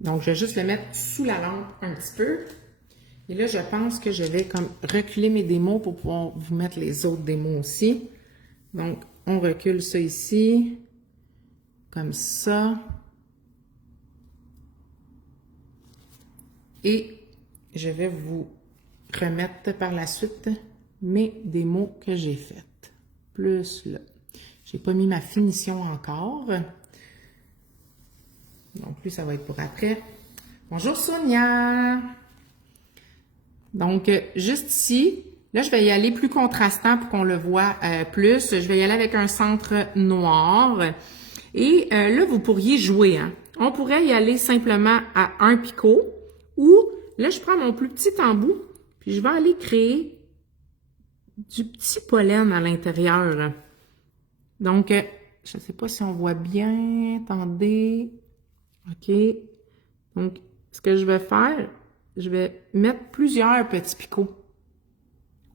Donc, je vais juste le mettre sous la lampe un petit peu. Et là, je pense que je vais comme reculer mes démos pour pouvoir vous mettre les autres démos aussi. Donc, on recule ça ici, comme ça. Et je vais vous remettre par la suite mes démos que j'ai faites. Plus là. J'ai pas mis ma finition encore. Donc, lui, ça va être pour après. Bonjour Sonia! Donc, juste ici, là, je vais y aller plus contrastant pour qu'on le voit plus. Je vais y aller avec un centre noir. Et là, vous pourriez jouer. Hein? On pourrait y aller simplement à un picot. Ou, là, je prends mon plus petit embout, puis je vais aller créer du petit pollen à l'intérieur. Donc, je ne sais pas si on voit bien. Attendez. OK. Donc, ce que je vais faire, je vais mettre plusieurs petits picots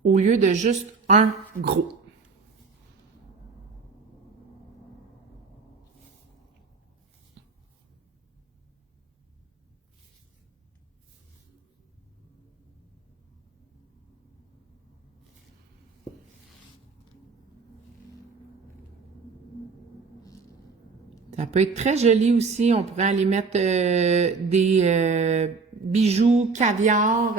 au lieu de juste un gros. Ça peut être très joli aussi. On pourrait aller mettre des bijoux caviar.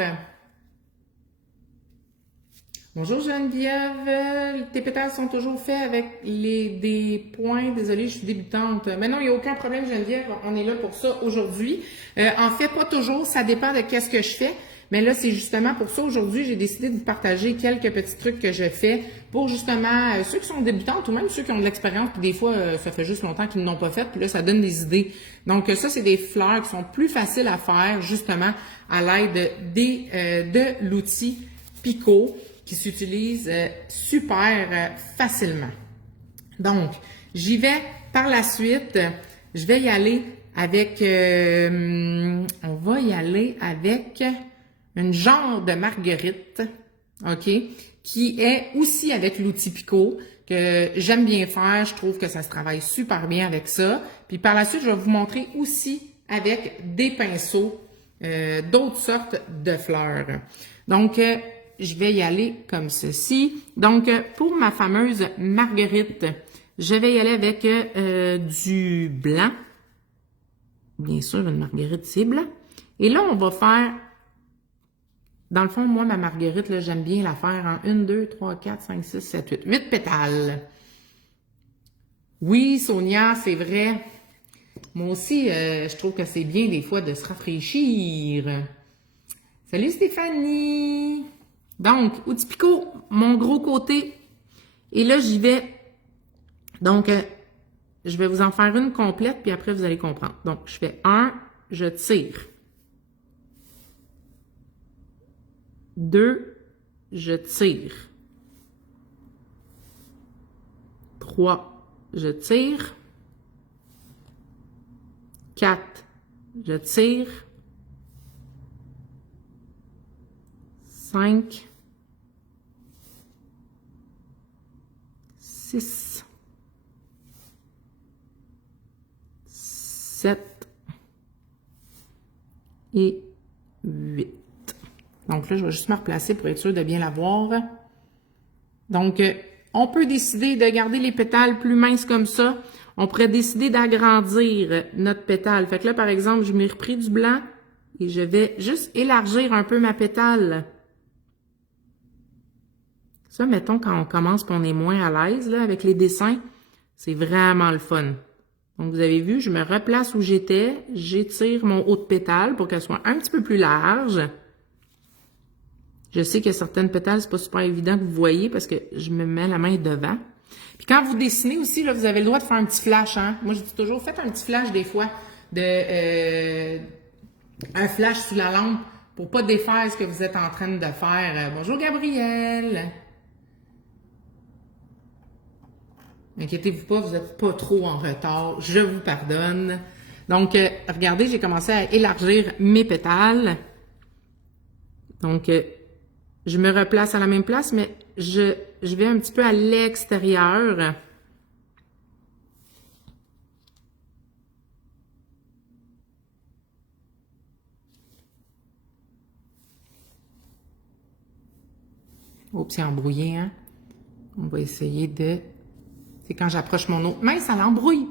Bonjour Geneviève. Tes pétales sont toujours faits avec des points. Désolée, je suis débutante. Mais non, il n'y a aucun problème Geneviève. On est là pour ça aujourd'hui. En fait, pas toujours. Ça dépend de qu'est-ce que je fais. Mais là, c'est justement pour ça, aujourd'hui, j'ai décidé de vous partager quelques petits trucs que je fais pour justement ceux qui sont débutantes ou même ceux qui ont de l'expérience, puis des fois, ça fait juste longtemps qu'ils ne l'ont pas fait, puis là, ça donne des idées. Donc, ça, c'est des fleurs qui sont plus faciles à faire, justement, à l'aide de l'outil Picot, qui s'utilise super facilement. Donc, j'y vais par la suite. Je vais y aller avec, on va y aller avec une genre de marguerite, OK, qui est aussi avec l'outil Picot, que j'aime bien faire. Je trouve que ça se travaille super bien avec ça. Puis par la suite, je vais vous montrer aussi avec des pinceaux d'autres sortes de fleurs. Donc, je vais y aller comme ceci. Donc, pour ma fameuse marguerite, je vais y aller avec du blanc. Bien sûr, une marguerite, c'est blanc. Et là, on va faire... Dans le fond, moi, ma marguerite, là, j'aime bien la faire en 1, 2, 3, 4, 5, 6, 7, 8. 8 pétales. Oui, Sonia, c'est vrai. Moi aussi, je trouve que c'est bien des fois de se rafraîchir. Salut Stéphanie! Donc, outil Picot, mon gros côté. Et là, j'y vais. Donc, je vais vous en faire une complète, puis après, vous allez comprendre. Donc, je fais 1, je tire. 2, je tire. 3, je tire. 4, je tire. 5, 6, 7 et 8. Donc là, je vais juste me replacer pour être sûr de bien la voir. Donc, on peut décider de garder les pétales plus minces comme ça. On pourrait décider d'agrandir notre pétale. Fait que là, par exemple, je m'ai repris du blanc et je vais juste élargir un peu ma pétale. Ça, mettons, quand on commence et on est moins à l'aise là avec les dessins, c'est vraiment le fun. Donc, vous avez vu, je me replace où j'étais, j'étire mon haut de pétale pour qu'elle soit un petit peu plus large. Je sais que certaines pétales, c'est pas super évident que vous voyez parce que je me mets la main devant. Puis quand vous dessinez aussi, là, vous avez le droit de faire un petit flash, hein. Moi, je dis toujours, faites un petit flash des fois un flash sous la lampe pour pas défaire ce que vous êtes en train de faire. Bonjour Gabriel! Inquiétez-vous pas, vous n'êtes pas trop en retard, je vous pardonne. Donc, regardez, j'ai commencé à élargir mes pétales. Donc, je me replace à la même place, mais je vais un petit peu à l'extérieur. Oups, c'est embrouillé, hein? On va essayer de... C'est quand j'approche mon autre main, ça l'embrouille.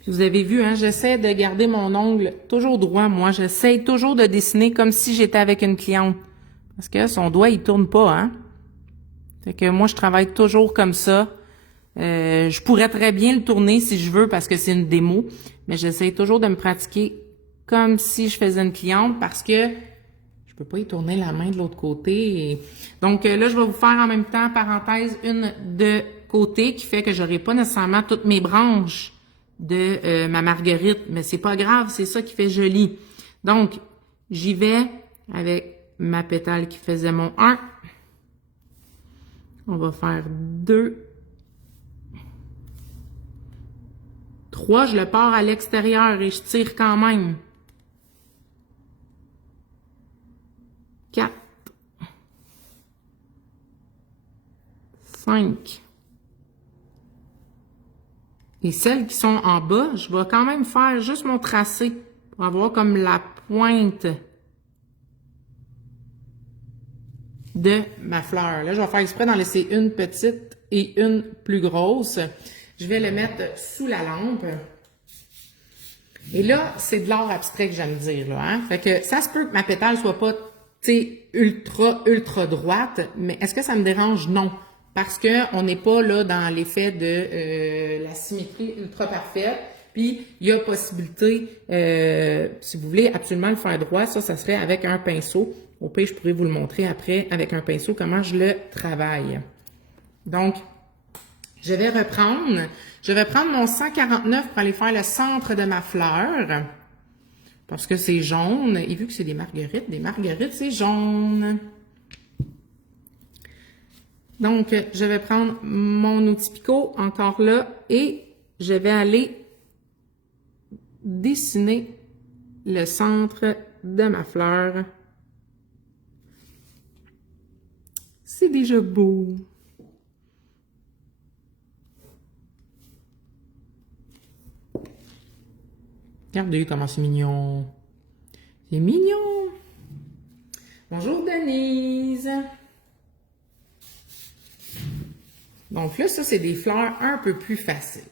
Puis vous avez vu, hein, j'essaie de garder mon ongle toujours droit, moi. J'essaie toujours de dessiner comme si j'étais avec une cliente. Parce que son doigt, il tourne pas, hein. Fait que moi, je travaille toujours comme ça. Je pourrais très bien le tourner si je veux parce que c'est une démo. Mais j'essaie toujours de me pratiquer comme si je faisais une cliente parce que je peux pas y tourner la main de l'autre côté. Donc là, je vais vous faire en même temps, parenthèse, une de côté qui fait que j'aurai pas nécessairement toutes mes branches de ma marguerite. Mais c'est pas grave, c'est ça qui fait joli. Donc, j'y vais avec ma pétale qui faisait mon 1. On va faire 2. 3, je le pars à l'extérieur et je tire quand même. 4. 5. Et celles qui sont en bas, je vais quand même faire juste mon tracé pour avoir comme la pointe de ma fleur. Là, je vais faire exprès d'en laisser une petite et une plus grosse. Je vais le mettre sous la lampe. Et là, c'est de l'art abstrait que j'aime dire, là, hein. Fait que ça se peut que ma pétale soit pas, tu sais, ultra droite, mais est-ce que ça me dérange? Non. Parce que on n'est pas là dans l'effet de la symétrie ultra parfaite. Puis, il y a possibilité, si vous voulez absolument le faire droit, ça serait avec un pinceau. Au pire, je pourrais vous le montrer après avec un pinceau, comment je le travaille. Donc, je vais prendre mon 149 pour aller faire le centre de ma fleur. Parce que c'est jaune. Et vu que c'est des marguerites, c'est jaune. Donc, je vais prendre mon outil picot, encore là, et je vais aller dessiner le centre de ma fleur. C'est déjà beau. Regardez comment c'est mignon. C'est mignon. Bonjour Denise. Donc là, ça, c'est des fleurs un peu plus faciles.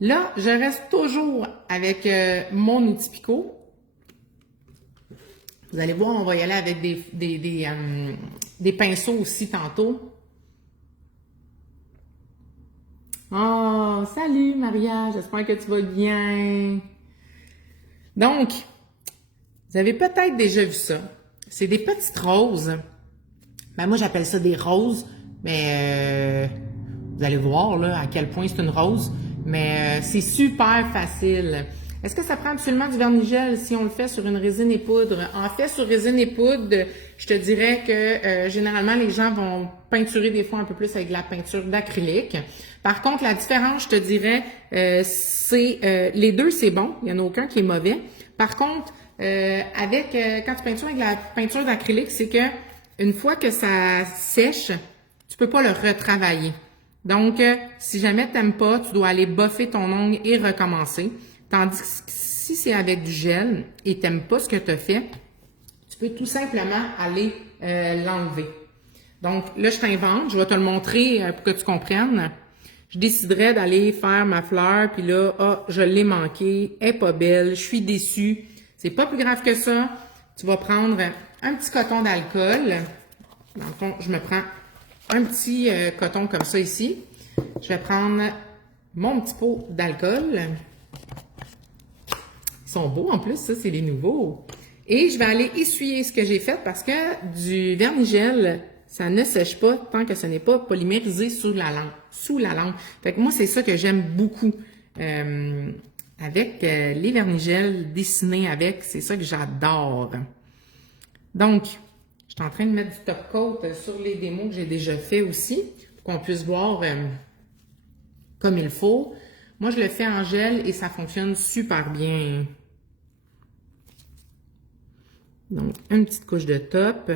Là, je reste toujours avec mon outil picot. Vous allez voir, on va y aller avec des pinceaux aussi tantôt. Oh, salut Maria, j'espère que tu vas bien. Donc, vous avez peut-être déjà vu ça. C'est des petites roses. Ben moi, j'appelle ça des roses, mais vous allez voir là à quel point c'est une rose. Mais c'est super facile. Est-ce que ça prend absolument du vernis-gel si on le fait sur une résine et poudre? En fait, sur résine et poudre, je te dirais que généralement, les gens vont peinturer des fois un peu plus avec de la peinture d'acrylique. Par contre, la différence, je te dirais, c'est les deux, c'est bon. Il n'y en a aucun qui est mauvais. Par contre, quand tu peintures avec la peinture d'acrylique, c'est que une fois que ça sèche, tu peux pas le retravailler. Donc, si jamais t'aimes pas, tu dois aller boffer ton ongle et recommencer. Tandis que si c'est avec du gel et t'aimes pas ce que tu as fait, tu peux tout simplement aller l'enlever. Donc, là, je t'invente, je vais te le montrer pour que tu comprennes. Je déciderais d'aller faire ma fleur, puis là, je l'ai manqué, elle est pas belle, je suis déçue. C'est pas plus grave que ça. Tu vas prendre un petit coton d'alcool. Dans le fond, je me prends un petit coton comme ça ici. Je vais prendre mon petit pot d'alcool. Ils sont beaux en plus, ça, c'est les nouveaux. Et je vais aller essuyer ce que j'ai fait parce que du vernis-gel, ça ne sèche pas tant que ce n'est pas polymérisé sous la langue. Fait que moi, c'est ça que j'aime beaucoup avec les vernis-gel dessinés avec. C'est ça que j'adore. Donc, je suis en train de mettre du top coat sur les démos que j'ai déjà fait aussi pour qu'on puisse voir comme il faut. Moi, je le fais en gel et ça fonctionne super bien. Donc, une petite couche de top.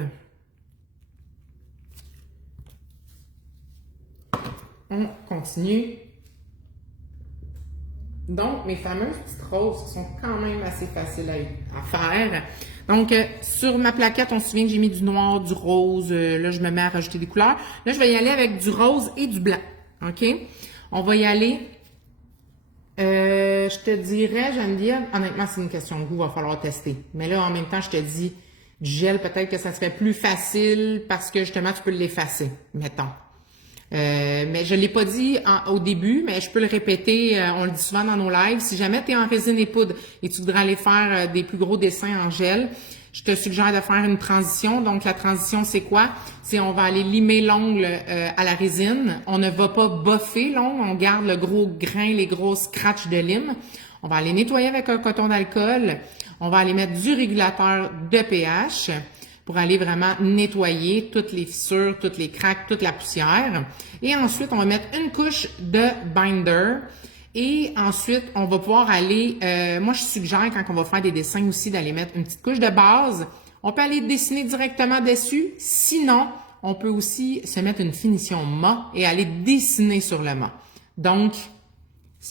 On continue. Donc, mes fameuses petites roses sont quand même assez faciles à faire. Donc, sur ma plaquette, on se souvient que j'ai mis du noir, du rose. Là, je me mets à rajouter des couleurs. Là, je vais y aller avec du rose et du blanc. OK? On va y aller. Je te dirais, Geneviève, honnêtement, c'est une question de goût, va falloir tester. Mais là, en même temps, je te dis, du gel, peut-être que ça se fait plus facile parce que justement, tu peux l'effacer, mettons. Mais je ne l'ai pas dit au début, mais je peux le répéter, on le dit souvent dans nos lives. Si jamais tu es en résine et poudre et tu voudrais aller faire des plus gros dessins en gel, je te suggère de faire une transition. Donc, la transition, c'est quoi? C'est on va aller limer l'ongle à la résine. On ne va pas boffer l'ongle, on garde le gros grain, les gros scratchs de lime. On va aller nettoyer avec un coton d'alcool. On va aller mettre du régulateur de pH pour aller vraiment nettoyer toutes les fissures, toutes les craques, toute la poussière. Et ensuite, on va mettre une couche de binder. Et ensuite, on va pouvoir aller, moi je suggère quand on va faire des dessins aussi d'aller mettre une petite couche de base. On peut aller dessiner directement dessus. Sinon, on peut aussi se mettre une finition mat et aller dessiner sur le mat. Donc,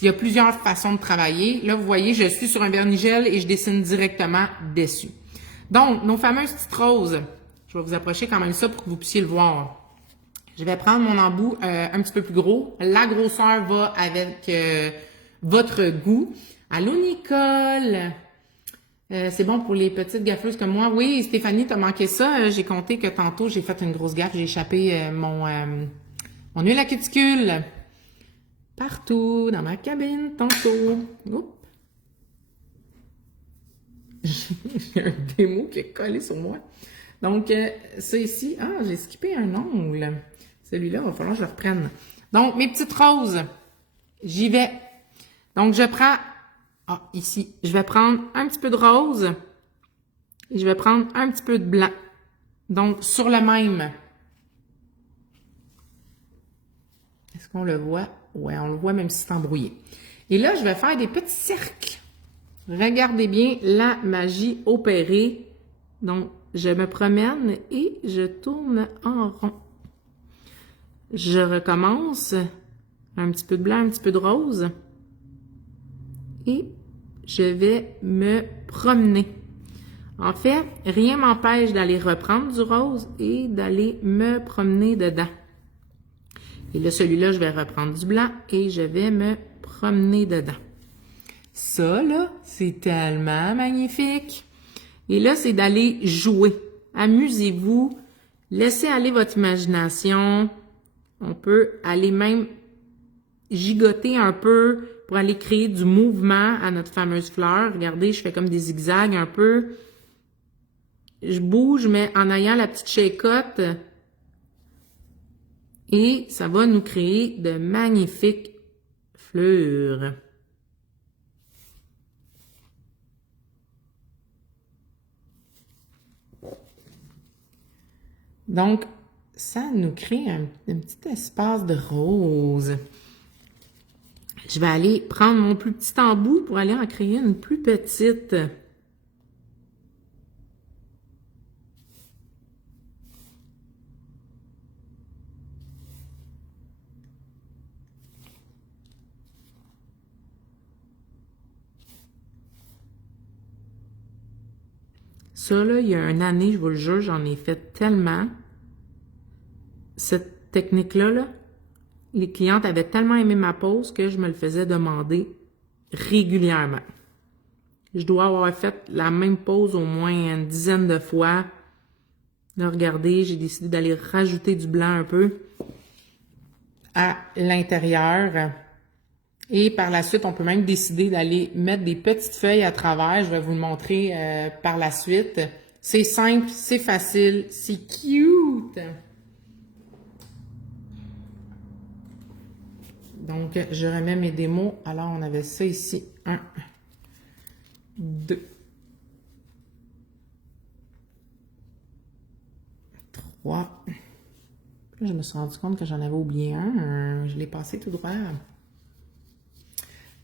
il y a plusieurs façons de travailler. Là, vous voyez, je suis sur un vernis-gel et je dessine directement dessus. Donc, nos fameuses petites roses, je vais vous approcher quand même ça pour que vous puissiez le voir. Je vais prendre mon embout un petit peu plus gros. La grosseur va avec votre goût. Allô, Nicole! C'est bon pour les petites gaffeuses comme moi. Oui, Stéphanie, t'as manqué ça. J'ai compté que tantôt, j'ai fait une grosse gaffe. J'ai échappé mon huile à cuticule partout dans ma cabine tantôt. Oups! J'ai un démo qui est collé sur moi. Donc, ça ici, j'ai skippé un ongle. Celui-là, il va falloir que je le reprenne. Donc, mes petites roses, j'y vais. Donc, je prends, ici, je vais prendre un petit peu de rose et je vais prendre un petit peu de blanc. Donc, sur le même. Est-ce qu'on le voit? Ouais, on le voit même si c'est embrouillé. Et là, je vais faire des petits cercles. Regardez bien la magie opérée. Donc, je me promène et je tourne en rond. Je recommence. Un petit peu de blanc, un petit peu de rose. Et je vais me promener. En fait, rien m'empêche d'aller reprendre du rose et d'aller me promener dedans. Et là, celui-là, je vais reprendre du blanc et je vais me promener dedans. Ça, là, c'est tellement magnifique. Et là, c'est d'aller jouer. Amusez-vous. Laissez aller votre imagination. On peut aller même gigoter un peu pour aller créer du mouvement à notre fameuse fleur. Regardez, je fais comme des zigzags un peu. Je bouge, mais en ayant la petite shake-out. Et ça va nous créer de magnifiques fleurs. Donc, ça nous crée un petit espace de rose. Je vais aller prendre mon plus petit embout pour aller en créer une plus petite. Ça, là, il y a une année, je vous le jure, j'en ai fait tellement. Cette technique-là, là, les clientes avaient tellement aimé ma pose que je me le faisais demander régulièrement. Je dois avoir fait la même pose au moins une dizaine de fois. Là, regardez, j'ai décidé d'aller rajouter du blanc un peu à l'intérieur. Et par la suite, on peut même décider d'aller mettre des petites feuilles à travers. Je vais vous le montrer par la suite. C'est simple, c'est facile, c'est cute! Donc, je remets mes démos. Alors, on avait ça ici. 1, 2, 3. Là, je me suis rendu compte que j'en avais oublié un. Je l'ai passé tout droit.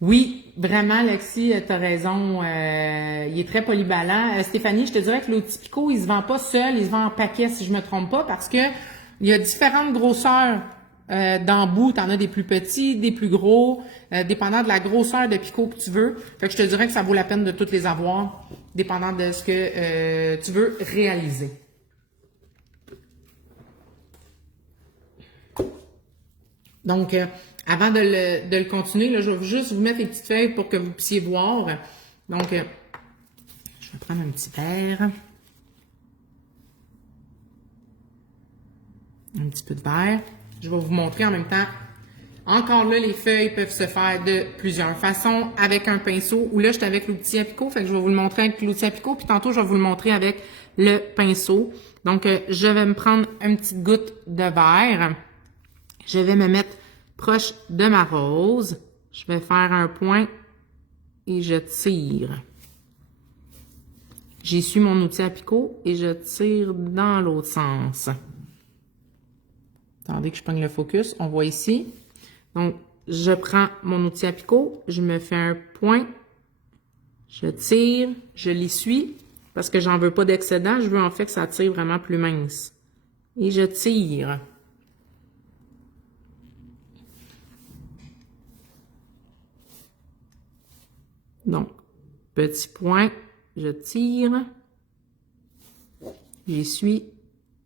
Oui, vraiment, Alexis, tu as raison. Il est très polyvalent. Stéphanie, je te dirais que l'outil Picot, il se vend pas seul, il se vend en paquet, si je me trompe pas, parce que il y a différentes grosseurs d'embouts. Tu en as des plus petits, des plus gros, dépendant de la grosseur de Picot que tu veux. Fait que je te dirais que ça vaut la peine de toutes les avoir, dépendant de ce que tu veux réaliser. Donc, avant de le continuer, là, je vais juste vous mettre les petites feuilles pour que vous puissiez voir. Donc, je vais prendre un petit verre. Un petit peu de verre. Je vais vous montrer en même temps. Encore là, les feuilles peuvent se faire de plusieurs façons. Avec un pinceau, ou là, je suis avec l'outil à picot. Fait que je vais vous le montrer avec l'outil à picot. Puis tantôt, je vais vous le montrer avec le pinceau. Donc, je vais me prendre une petite goutte de verre. Je vais me mettre proche de ma rose. Je vais faire un point et je tire. J'essuie mon outil à picot et je tire dans l'autre sens. Attendez que je prenne le focus. On voit ici. Donc, je prends mon outil à picot, je me fais un point, je tire, je l'essuie parce que j'en veux pas d'excédent. Je veux en fait que ça tire vraiment plus mince. Et je tire. Donc, petit point, je tire, j'essuie,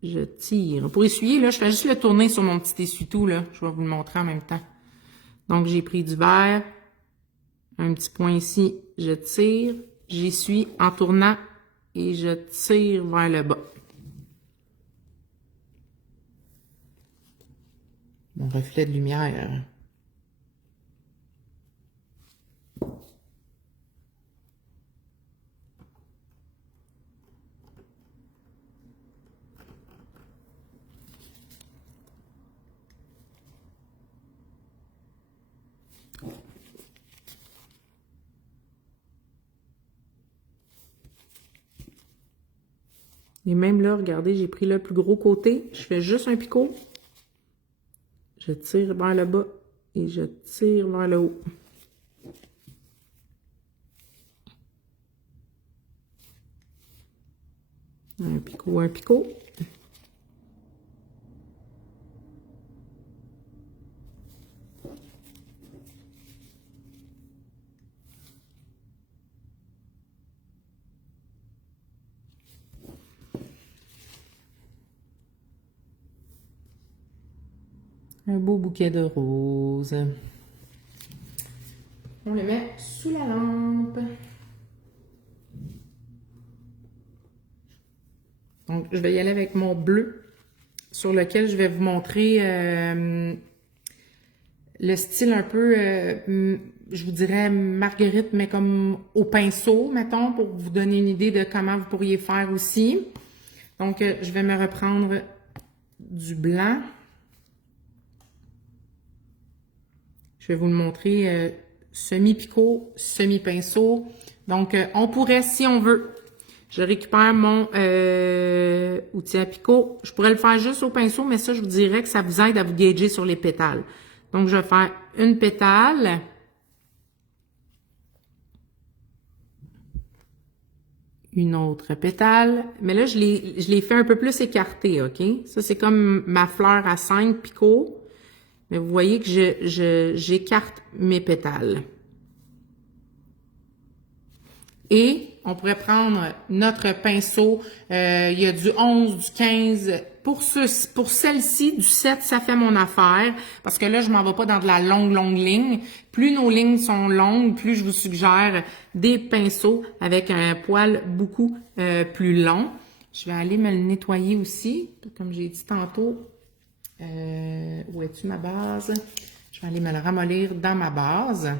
je tire. Pour essuyer, là, je fais juste le tourner sur mon petit essuie-tout, là. Je vais vous le montrer en même temps. Donc, j'ai pris du verre, un petit point ici, je tire, j'essuie en tournant et je tire vers le bas. Mon reflet de lumière. Et même là, regardez, j'ai pris le plus gros côté. Je fais juste un picot. Je tire vers le bas et je tire vers le haut. Un picot, un picot. Un beau bouquet de roses. On le met sous la lampe. Donc, je vais y aller avec mon bleu sur lequel je vais vous montrer le style un peu, je vous dirais marguerite, mais comme au pinceau, mettons, pour vous donner une idée de comment vous pourriez faire aussi. Donc, je vais me reprendre du blanc. Je vais vous le montrer semi-picot, semi-pinceau. Donc, on pourrait, si on veut, Je récupère mon outil à picot. Je pourrais le faire juste au pinceau, mais ça, je vous dirais que ça vous aide à vous gager sur les pétales. Donc, je vais faire une pétale. Une autre pétale. Mais là, je l'ai fait un peu plus écarté, OK? Ça, c'est comme ma fleur à 5 picots. Mais vous voyez que j'écarte mes pétales. Et on pourrait prendre notre pinceau, il y a du 11, du 15. Pour celle-ci, du 7, ça fait mon affaire. Parce que là, je m'en vais pas dans de la longue ligne. Plus nos lignes sont longues, plus je vous suggère des pinceaux avec un poil beaucoup plus long. Je vais aller me le nettoyer aussi. Comme j'ai dit tantôt, où est-tu ma base? Je vais aller me le ramollir dans ma base.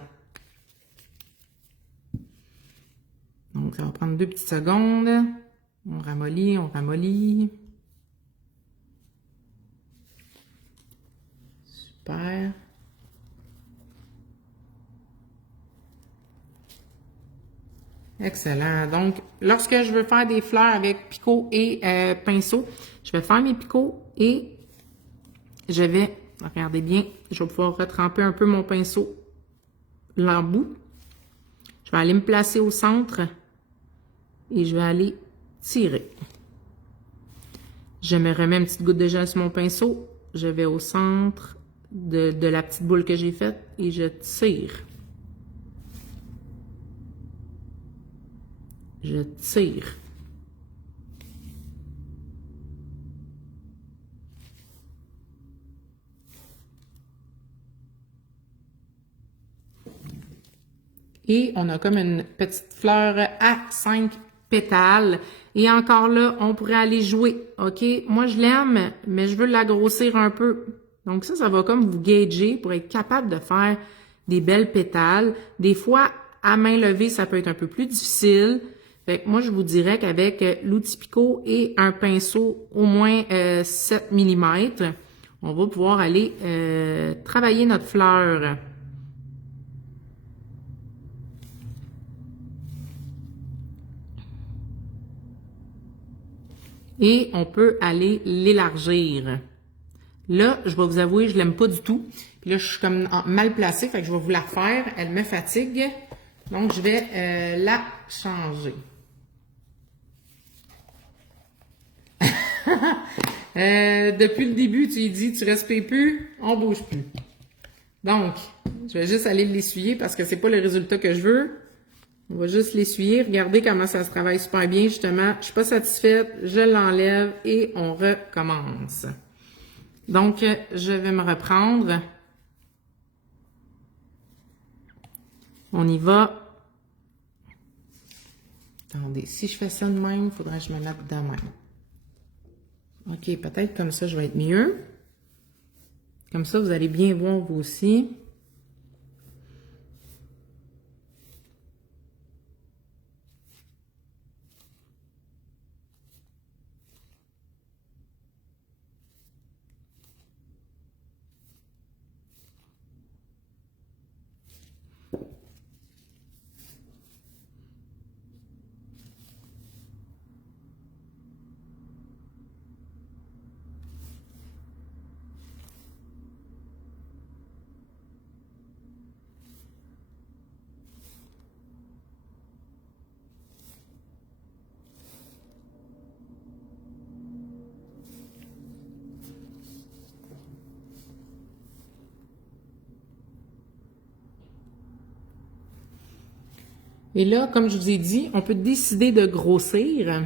Donc, ça va prendre 2 petites secondes. On ramollit, on ramollit. Super. Excellent. Donc, lorsque je veux faire des fleurs avec picot et pinceau, je vais faire mes picots et je vais, regardez bien, je vais pouvoir retremper un peu mon pinceau l'embout. Je vais aller me placer au centre et je vais aller tirer. Je me remets une petite goutte de gel sur mon pinceau. Je vais au centre de la petite boule que j'ai faite et je tire. Je tire. Et on a comme une petite fleur à 5 pétales. Et encore là, on pourrait aller jouer, OK? Moi, je l'aime, mais je veux la grossir un peu. Donc ça va comme vous gager pour être capable de faire des belles pétales. Des fois, à main levée, ça peut être un peu plus difficile. Fait que moi, je vous dirais qu'avec l'outil picot et un pinceau au moins 7 mm, on va pouvoir aller travailler notre fleur. Et on peut aller l'élargir. Là, je vais vous avouer, je l'aime pas du tout. Puis là, je suis comme mal placée, fait que je vais vous la refaire. Elle me fatigue. Donc, je vais la changer. Depuis le début, tu lui dis, tu respires plus, on bouge plus. Donc, je vais juste aller l'essuyer parce que c'est pas le résultat que je veux. On va juste l'essuyer. Regardez comment ça se travaille super bien, justement. Je suis pas satisfaite, je l'enlève et on recommence. Donc, je vais me reprendre. On y va. Attendez, si je fais ça de même, il faudrait que je me mette de même. OK, peut-être comme ça, je vais être mieux. Comme ça, vous allez bien voir vous aussi. Et là, comme je vous ai dit, on peut décider de grossir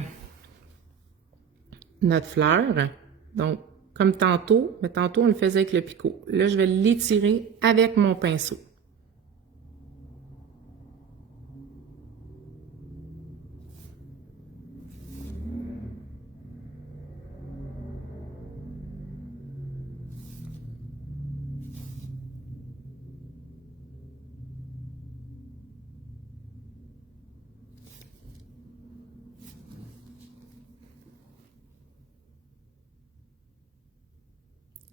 notre fleur. Donc, comme tantôt, mais tantôt on le faisait avec le picot. Là, je vais l'étirer avec mon pinceau.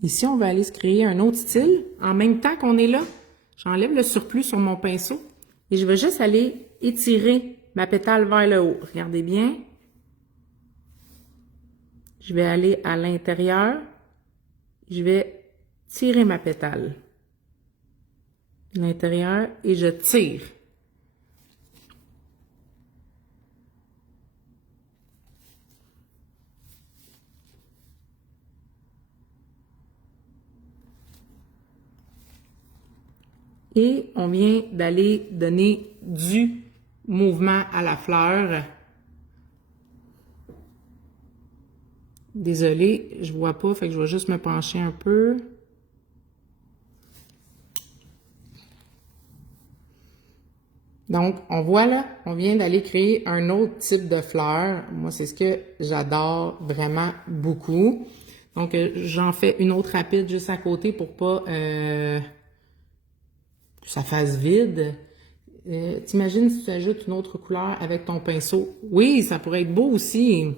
Ici, on va aller se créer un autre style. En même temps qu'on est là, j'enlève le surplus sur mon pinceau et je vais juste aller étirer ma pétale vers le haut. Regardez bien. Je vais aller à l'intérieur. Je vais tirer ma pétale. L'intérieur et je tire. Et on vient d'aller donner du mouvement à la fleur. Désolée, je vois pas, fait que je vais juste me pencher un peu. Donc, on voit là, on vient d'aller créer un autre type de fleur. Moi, c'est ce que j'adore vraiment beaucoup. Donc, j'en fais une autre rapide juste à côté pour pas que ça fasse vide. T'imagines si tu ajoutes une autre couleur avec ton pinceau? Oui, ça pourrait être beau aussi.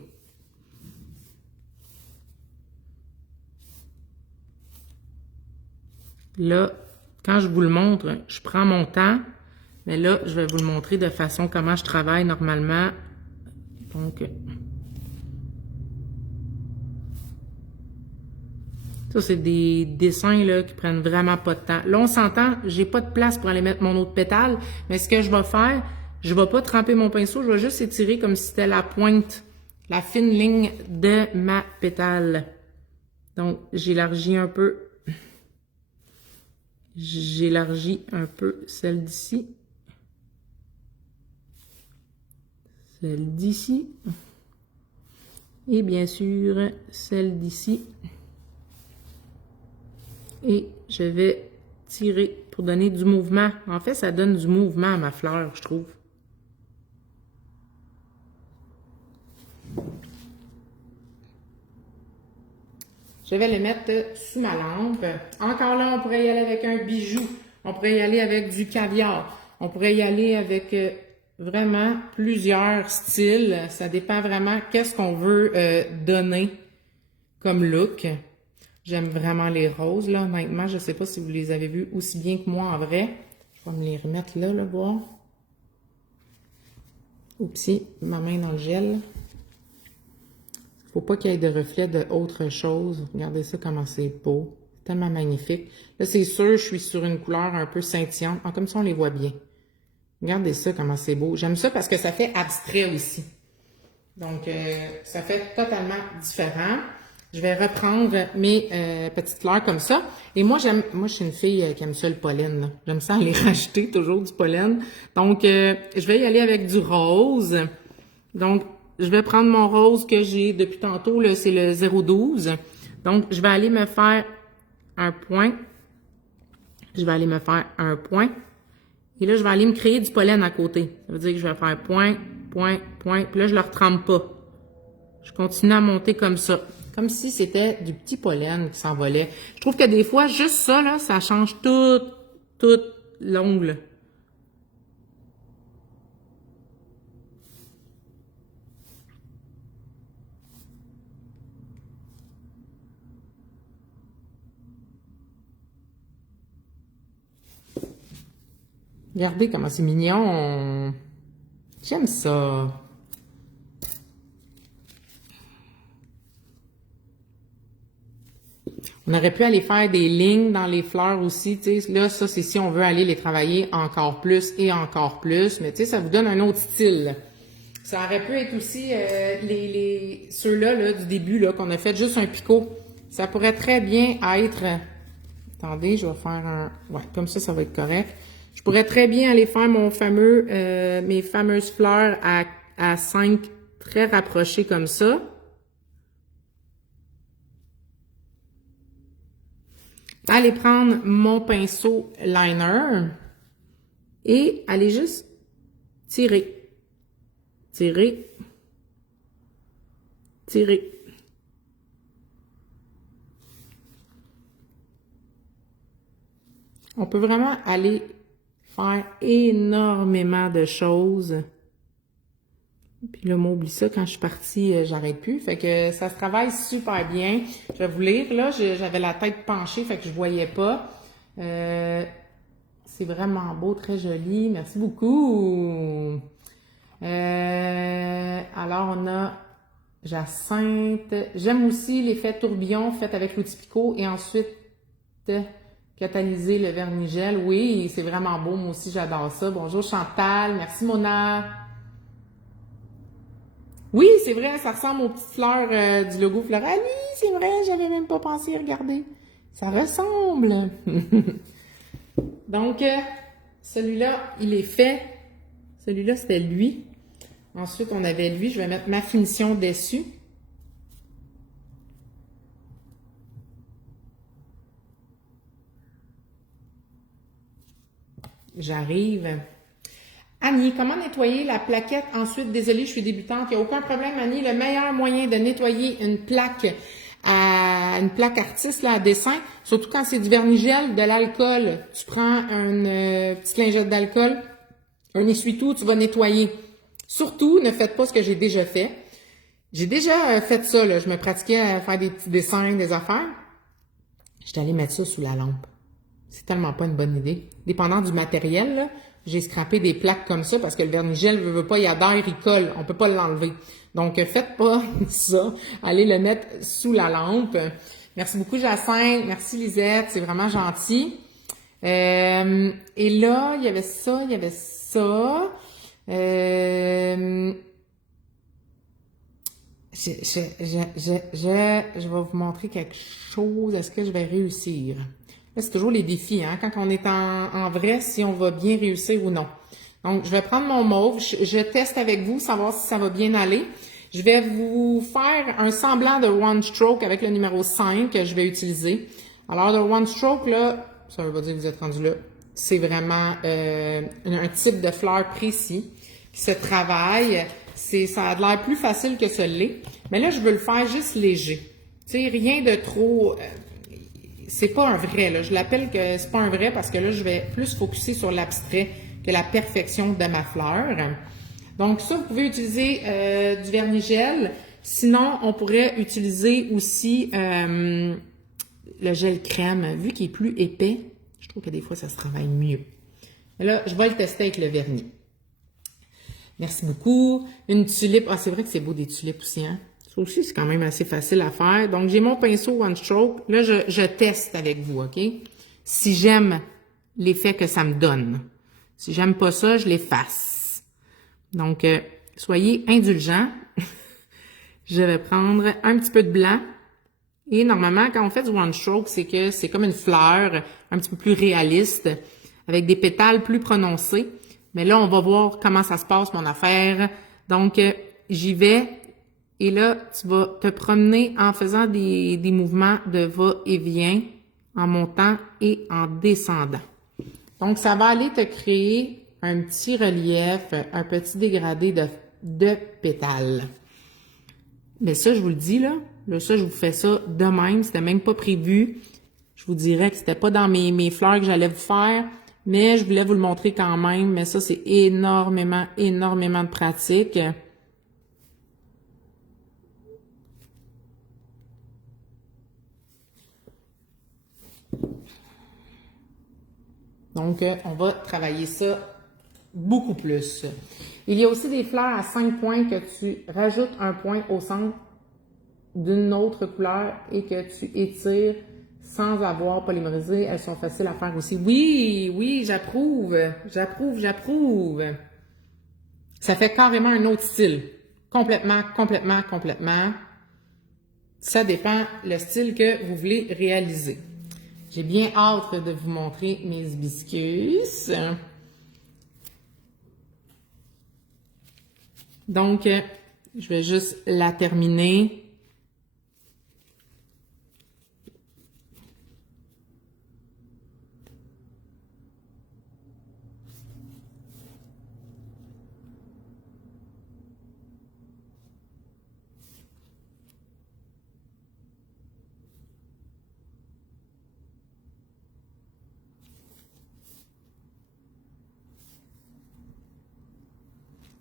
Là, quand je vous le montre, je prends mon temps, mais là, je vais vous le montrer de façon comment je travaille normalement. Donc, ça, c'est des dessins là, qui prennent vraiment pas de temps. Là, on s'entend, j'ai pas de place pour aller mettre mon autre pétale, mais ce que je vais faire, je vais pas tremper mon pinceau, je vais juste étirer comme si c'était la pointe, la fine ligne de ma pétale. Donc, j'élargis un peu. J'élargis un peu celle d'ici. Celle d'ici. Et bien sûr, celle d'ici. Et je vais tirer pour donner du mouvement. En fait, ça donne du mouvement à ma fleur, je trouve. Je vais les mettre sous ma lampe. Encore là, on pourrait y aller avec un bijou. On pourrait y aller avec du caviar. On pourrait y aller avec vraiment plusieurs styles. Ça dépend vraiment qu'est-ce qu'on veut donner comme look. J'aime vraiment les roses, là, honnêtement. Je ne sais pas si vous les avez vus aussi bien que moi en vrai. Je vais me les remettre là, voir. Oupsie, ma main dans le gel. Faut pas qu'il y ait de reflets de autre chose. Regardez ça, comment c'est beau. C'est tellement magnifique. Là, c'est sûr, je suis sur une couleur un peu scintillante. Ah, comme ça, on les voit bien. Regardez ça, comment c'est beau. J'aime ça parce que ça fait abstrait aussi. Donc, ça fait totalement différent. Je vais reprendre mes petites fleurs comme ça. Et moi, je suis une fille qui aime ça le pollen. J'aime ça aller racheter toujours du pollen. Donc, je vais y aller avec du rose. Donc, je vais prendre mon rose que j'ai depuis tantôt, là, c'est le 012. Donc, je vais aller me faire un point. Je vais aller me faire un point. Et là, je vais aller me créer du pollen à côté. Ça veut dire que je vais faire point, point, point. Puis là, je ne le retrempe pas. Je continue à monter comme ça. Comme si c'était du petit pollen qui s'envolait. Je trouve que des fois, juste ça, là, ça change tout l'ongle. Regardez comment c'est mignon. J'aime ça. On aurait pu aller faire des lignes dans les fleurs aussi, tu sais. Là, ça, c'est si on veut aller les travailler encore plus et encore plus. Mais tu sais, ça vous donne un autre style. Ça aurait pu être aussi ceux-là là, du début là qu'on a fait juste un picot. Ça pourrait très bien être... Attendez, je vais faire un... Ouais, comme ça va être correct. Je pourrais très bien aller faire mon fameux, mes fameuses fleurs à 5 très rapprochées comme ça. Aller prendre mon pinceau liner et aller juste tirer, tirer, tirer. On peut vraiment aller faire énormément de choses. Puis là, m'oublie ça, quand je suis partie, j'arrête plus. Fait que ça se travaille super bien. Je vais vous lire, là, j'avais la tête penchée, fait que je voyais pas. C'est vraiment beau, très joli. Merci beaucoup. Alors, on a Jacinthe. J'aime aussi l'effet tourbillon fait avec l'outil Picot et ensuite catalyser le vernis-gel. Oui, c'est vraiment beau. Moi aussi, j'adore ça. Bonjour Chantal. Merci Mona. Oui, c'est vrai, ça ressemble aux petites fleurs du logo Floral. Oui, c'est vrai, j'avais même pas pensé à regarder. Ça ressemble. Donc, celui-là, il est fait. Celui-là, c'était lui. Ensuite, on avait lui. Je vais mettre ma finition dessus. J'arrive. Annie, comment nettoyer la plaquette ensuite? Désolée, je suis débutante. Il n'y a aucun problème, Annie. Le meilleur moyen de nettoyer une plaque artiste là, à dessin, surtout quand c'est du vernis-gel, de l'alcool. Tu prends une petite lingette d'alcool, un essuie-tout, tu vas nettoyer. Surtout, ne faites pas ce que j'ai déjà fait. J'ai déjà fait ça, là. Je me pratiquais à faire des petits dessins, des affaires. J'étais allée mettre ça sous la lampe. C'est tellement pas une bonne idée. Dépendant du matériel, là, j'ai scrappé des plaques comme ça parce que le vernis-gel veut pas, il adhère, il colle. On peut pas l'enlever. Donc, faites pas ça. Allez le mettre sous la lampe. Merci beaucoup, Jacinthe. Merci, Lisette. C'est vraiment gentil. Et là, il y avait ça, il y avait ça. Je vais vous montrer quelque chose. Est-ce que je vais réussir? Là, c'est toujours les défis, hein? Quand on est en vrai, si on va bien réussir ou non. Donc, je vais prendre mon mauve. Je teste avec vous, savoir si ça va bien aller. Je vais vous faire un semblant de One Stroke avec le numéro 5 que je vais utiliser. Alors, le One Stroke, là, ça veut pas dire que vous êtes rendu là. C'est vraiment un type de fleur précis qui se travaille. Ça a l'air plus facile que ce l'est. Mais là, je veux le faire juste léger. Tu sais, rien de trop... c'est pas un vrai, là. Je l'appelle que c'est pas un vrai parce que là, je vais plus focuser sur l'abstrait que la perfection de ma fleur. Donc ça, vous pouvez utiliser du vernis-gel. Sinon, on pourrait utiliser aussi le gel crème. Vu qu'il est plus épais, je trouve que des fois, ça se travaille mieux. Mais là, je vais le tester avec le vernis. Merci beaucoup. Une tulipe. Ah, c'est vrai que c'est beau des tulipes aussi, hein? Ça aussi, c'est quand même assez facile à faire. Donc, j'ai mon pinceau One Stroke. Là, je teste avec vous, OK? Si j'aime l'effet que ça me donne. Si j'aime pas ça, je l'efface. Donc, soyez indulgents. Je vais prendre un petit peu de blanc. Et normalement, quand on fait du One Stroke, c'est que c'est comme une fleur un petit peu plus réaliste, avec des pétales plus prononcés. Mais là, on va voir comment ça se passe, mon affaire. Donc, j'y vais. Et là, tu vas te promener en faisant des mouvements de va-et-vient, en montant et en descendant. Donc, ça va aller te créer un petit relief, un petit dégradé de pétales. Mais ça, je vous le dis, là, ça, je vous fais ça de même. C'était même pas prévu. Je vous dirais que c'était pas dans mes fleurs que j'allais vous faire. Mais je voulais vous le montrer quand même. Mais ça, c'est énormément de pratique. Donc, on va travailler ça beaucoup plus. Il y a aussi des fleurs à 5 points que tu rajoutes un point au centre d'une autre couleur et que tu étires sans avoir polymérisé. Elles sont faciles à faire aussi. Oui, j'approuve. Ça fait carrément un autre style. Complètement. Ça dépend le style que vous voulez réaliser. J'ai bien hâte de vous montrer mes hibiscus. Donc, je vais juste la terminer.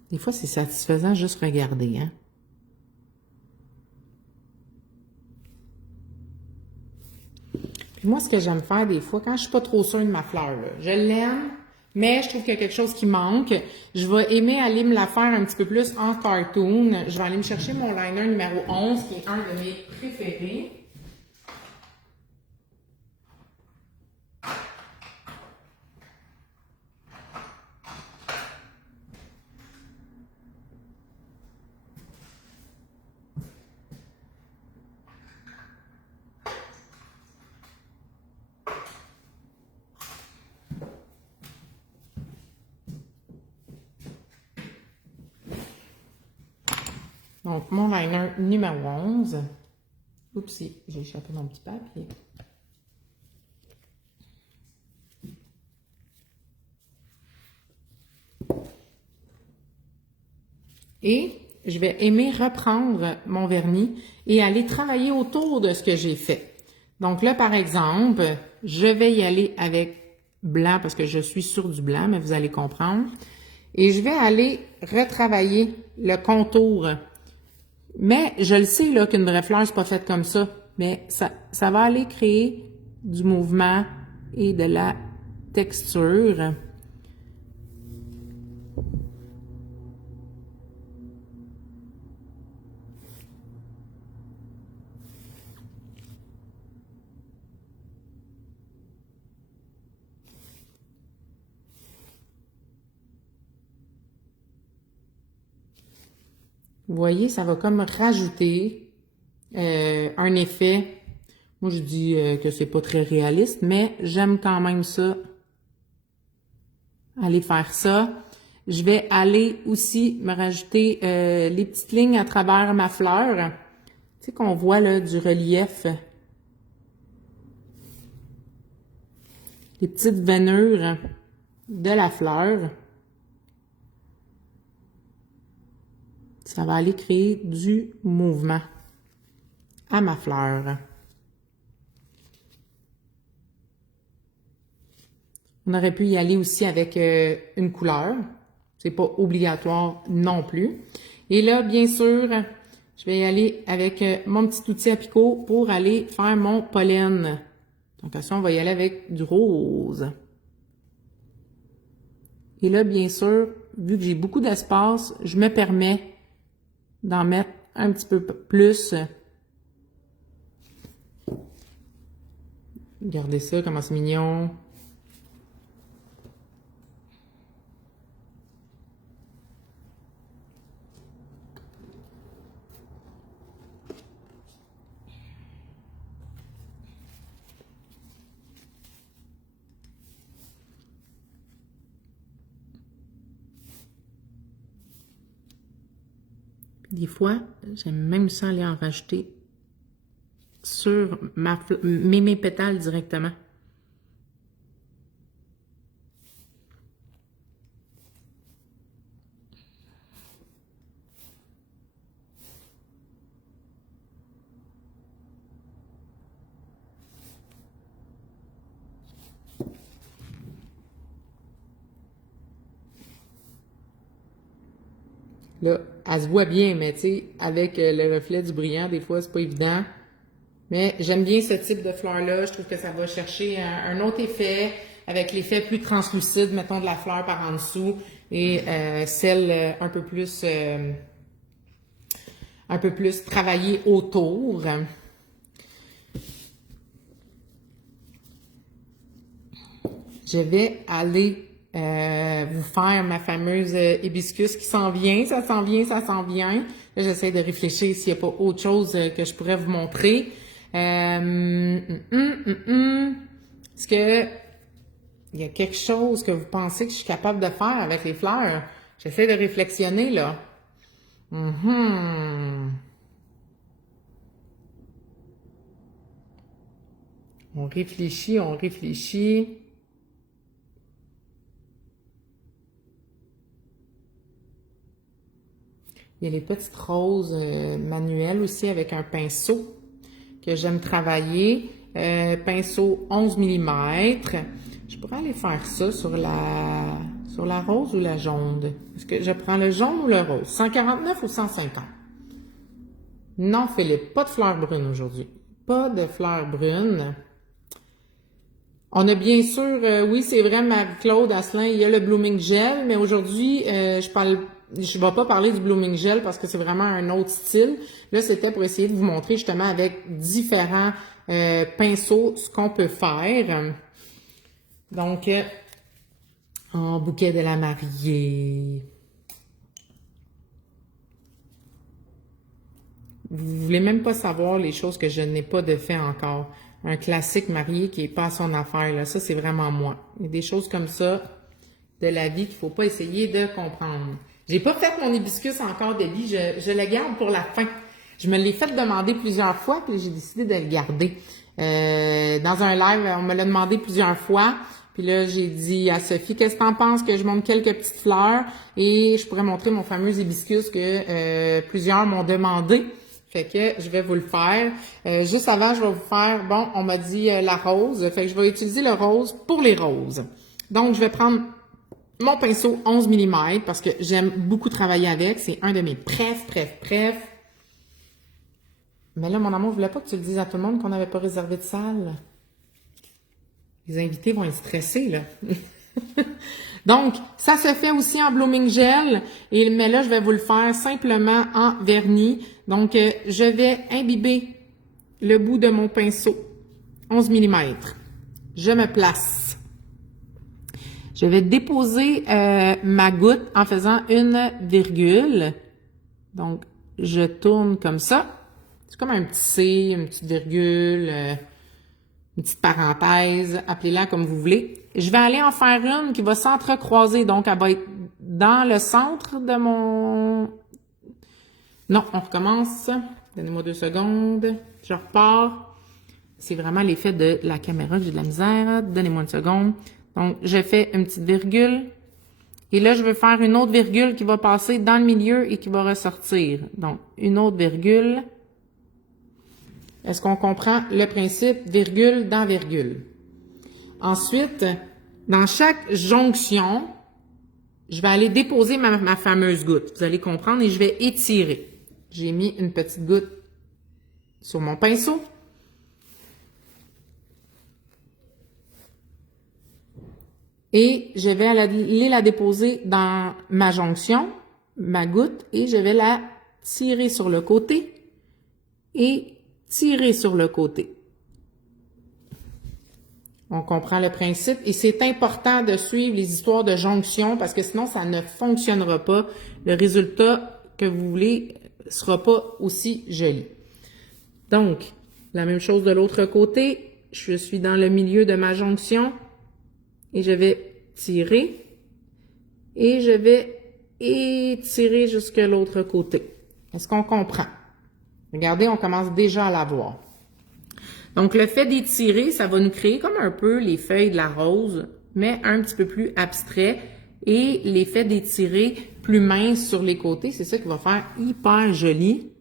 Des fois, c'est satisfaisant juste regarder, hein. Puis moi, ce que j'aime faire des fois, quand je suis pas trop sûre de ma fleur, là, je l'aime, mais je trouve qu'il y a quelque chose qui manque. Je vais aimer aller me la faire un petit peu plus en cartoon. Je vais aller me chercher mon liner numéro 11, qui est un de mes préférés. Donc, mon liner numéro 11. Oupsie, j'ai échappé mon petit papier. Et je vais aimer reprendre mon vernis et aller travailler autour de ce que j'ai fait. Donc là, par exemple, je vais y aller avec blanc parce que je suis sur du blanc, mais vous allez comprendre. Et je vais aller retravailler le contour. Mais je le sais là qu'une vraie fleur, c'est pas faite comme ça. Mais ça va aller créer du mouvement et de la texture. Vous voyez, ça va comme rajouter un effet. Moi, je dis que c'est pas très réaliste, mais j'aime quand même ça. Aller faire ça. Je vais aller aussi me rajouter les petites lignes à travers ma fleur. Tu sais qu'on voit là du relief. Les petites veinures de la fleur. Ça va aller créer du mouvement à ma fleur. On aurait pu y aller aussi avec une couleur. C'est pas obligatoire non plus. Et là, bien sûr, je vais y aller avec mon petit outil à picot pour aller faire mon pollen. Donc, à ça, on va y aller avec du rose. Et là, bien sûr, vu que j'ai beaucoup d'espace, je me permets d'en mettre un petit peu plus. Regardez ça, comment c'est mignon. Des fois, j'aime même ça aller en rajouter sur mes pétales directement. Là, elle se voit bien, mais tu sais, avec le reflet du brillant, des fois, c'est pas évident. Mais j'aime bien ce type de fleur-là. Je trouve que ça va chercher un autre effet, avec l'effet plus translucide, mettons, de la fleur par en dessous, et celle un peu plus travaillée autour. Je vais aller vous faire ma fameuse hibiscus qui s'en vient, ça s'en vient, ça s'en vient. Là, j'essaie de réfléchir s'il n'y a pas autre chose que je pourrais vous montrer. Est-ce que il y a quelque chose que vous pensez que je suis capable de faire avec les fleurs? J'essaie de réflexionner, là. On réfléchit, on réfléchit. Il y a les petites roses manuelles aussi avec un pinceau que j'aime travailler. Pinceau 11 mm. Je pourrais aller faire ça sur la rose ou la jaune. Est-ce que je prends le jaune ou le rose? 149 ou 150? Non, Philippe, pas de fleurs brunes aujourd'hui. Pas de fleurs brunes. On a bien sûr, oui, c'est vrai, Marie-Claude Asselin, il y a le Blooming Gel, mais aujourd'hui, je vais pas parler du Blooming Gel parce que c'est vraiment un autre style. Là, c'était pour essayer de vous montrer justement avec différents pinceaux ce qu'on peut faire. Donc, en bouquet de la mariée. Vous voulez même pas savoir les choses que je n'ai pas de fait encore. Un classique marié qui est pas à son affaire, là. Ça, c'est vraiment moi. Il y a des choses comme ça de la vie qu'il faut pas essayer de comprendre. J'ai pas fait mon hibiscus encore de vie. Je le garde pour la fin. Je me l'ai fait demander plusieurs fois, puis j'ai décidé de le garder. Dans un live, on me l'a demandé plusieurs fois. Puis là, j'ai dit à Sophie, qu'est-ce que t'en penses que je montre quelques petites fleurs et je pourrais montrer mon fameux hibiscus que plusieurs m'ont demandé. Fait que je vais vous le faire. Juste avant, je vais vous faire, bon, on m'a dit la rose. Fait que je vais utiliser le rose pour les roses. Donc, je vais prendre mon pinceau 11 mm parce que j'aime beaucoup travailler avec. C'est un de mes préf. Mais là, mon amour, je voulais pas que tu le dises à tout le monde qu'on n'avait pas réservé de salle. Les invités vont être stressés, là. Donc, ça se fait aussi en Blooming Gel, mais là, je vais vous le faire simplement en vernis. Donc, je vais imbiber le bout de mon pinceau, 11 mm. Je me place. Je vais déposer ma goutte en faisant une virgule. Donc, je tourne comme ça. C'est comme un petit C, une petite virgule, une petite parenthèse, appelez-la comme vous voulez. Je vais aller en faire une qui va s'entrecroiser, donc elle va être dans le centre de mon... Non, on recommence. Donnez-moi 2 secondes. Je repars. C'est vraiment l'effet de la caméra que j'ai de la misère. Donnez-moi une seconde. Donc, je fais une petite virgule. Et là, je veux faire une autre virgule qui va passer dans le milieu et qui va ressortir. Donc, une autre virgule. Est-ce qu'on comprend le principe virgule dans virgule? Ensuite, dans chaque jonction, je vais aller déposer ma fameuse goutte. Vous allez comprendre et je vais étirer. J'ai mis une petite goutte sur mon pinceau. Et je vais aller la déposer dans ma jonction, ma goutte, et je vais la tirer sur le côté et tirer sur le côté. On comprend le principe et c'est important de suivre les histoires de jonction parce que sinon ça ne fonctionnera pas. Le résultat que vous voulez sera pas aussi joli. Donc, la même chose de l'autre côté. Je suis dans le milieu de ma jonction et je vais tirer et je vais étirer jusqu'à l'autre côté. Est-ce qu'on comprend? Regardez, on commence déjà à la voir. Donc, le fait d'étirer, ça va nous créer comme un peu les feuilles de la rose, mais un petit peu plus abstrait. Et l'effet d'étirer plus mince sur les côtés, c'est ça qui va faire hyper joli.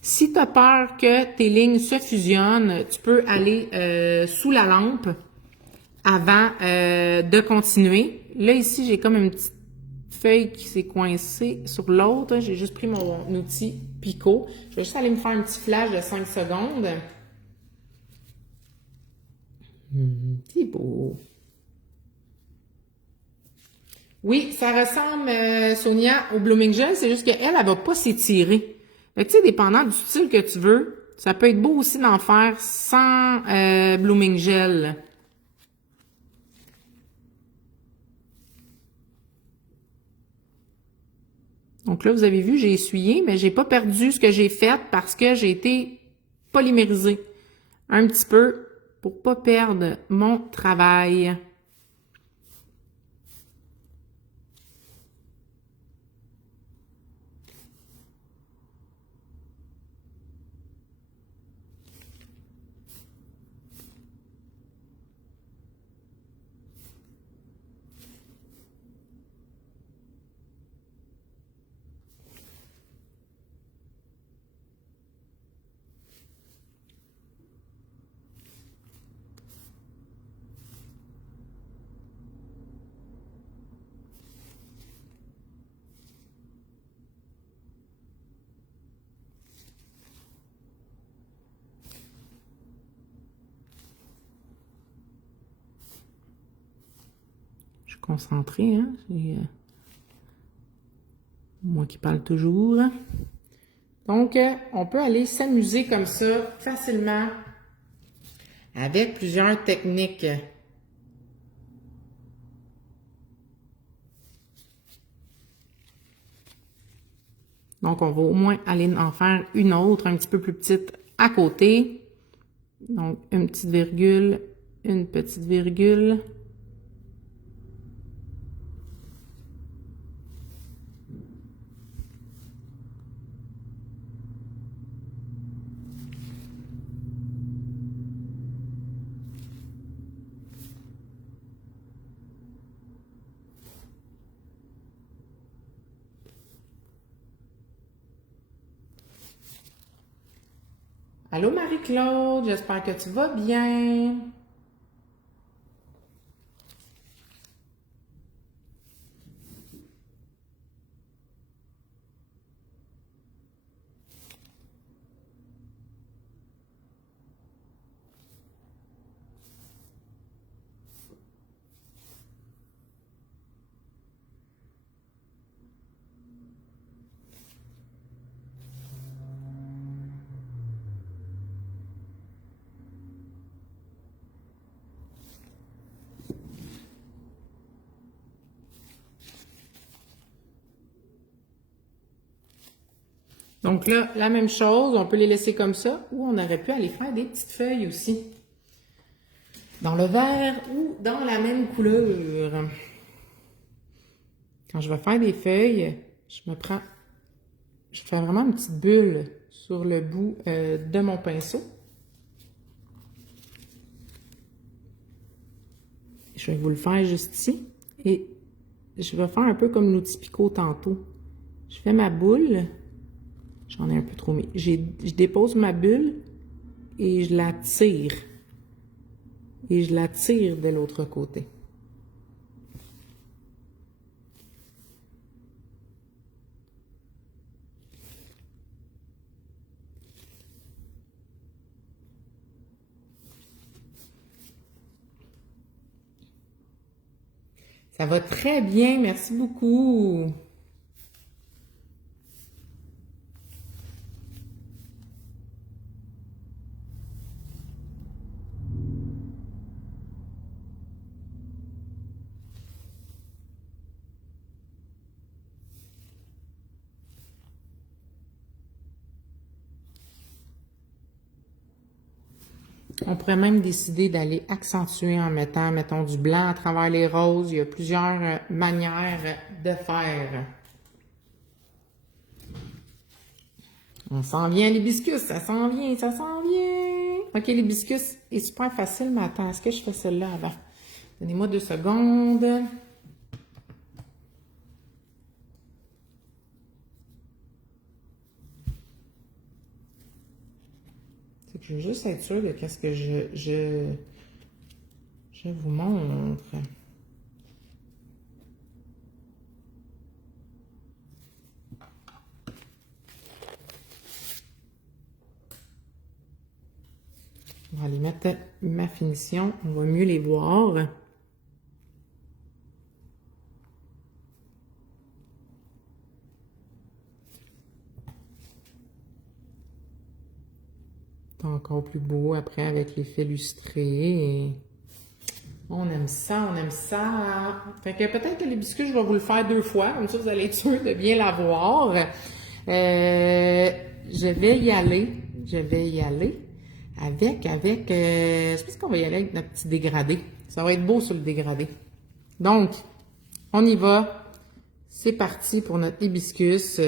Si tu as peur que tes lignes se fusionnent, tu peux aller sous la lampe avant de continuer. Là, ici, j'ai comme une petite feuille qui s'est coincée sur l'autre. J'ai juste pris mon outil Picot. Je vais juste aller me faire un petit flash de 5 secondes. C'est beau. Oui, ça ressemble, Sonia, au Blooming Gel. C'est juste qu'elle, elle va pas s'étirer. Fait que, tu sais, dépendant du style que tu veux, ça peut être beau aussi d'en faire sans Blooming Gel. Donc là, vous avez vu, j'ai essuyé, mais j'ai pas perdu ce que j'ai fait parce que j'ai été polymérisée un petit peu pour pas perdre mon travail. concentrée, hein? Moi qui parle toujours. Donc, on peut aller s'amuser comme ça facilement avec plusieurs techniques. Donc, on va au moins aller en faire une autre, un petit peu plus petite à côté. Donc, une petite virgule, une petite virgule. Allô Marie-Claude, j'espère que tu vas bien. Donc là, la même chose, on peut les laisser comme ça ou on aurait pu aller faire des petites feuilles aussi. Dans le vert ou dans la même couleur. Quand je vais faire des feuilles, je fais vraiment une petite bulle sur le bout de mon pinceau. Je vais vous le faire juste ici et je vais faire un peu comme l'outil Picot tantôt. Je fais ma boule. J'en ai un peu trop mis. Je dépose ma bulle et je la tire. Et je la tire de l'autre côté. Ça va très bien, merci beaucoup. On pourrait même décider d'aller accentuer en mettant, mettons, du blanc à travers les roses. Il y a plusieurs manières de faire. On s'en vient, l'hibiscus, ça s'en vient, ça s'en vient. OK, l'hibiscus est super facile, mais attends, est-ce que je fais celle-là avant? Donnez-moi 2 secondes. Je veux juste être sûre de qu'est-ce que je vous montre. On va aller mettre ma finition. On va mieux les voir. Encore plus beau après avec l'effet lustré. On aime ça, on aime ça. Fait que peut-être que l'hibiscus, je vais vous le faire 2 fois, comme ça vous allez être sûr de bien l'avoir. Je vais y aller avec, je pense qu'on va y aller avec notre petit dégradé. Ça va être beau sur le dégradé. Donc, on y va. C'est parti pour notre hibiscus.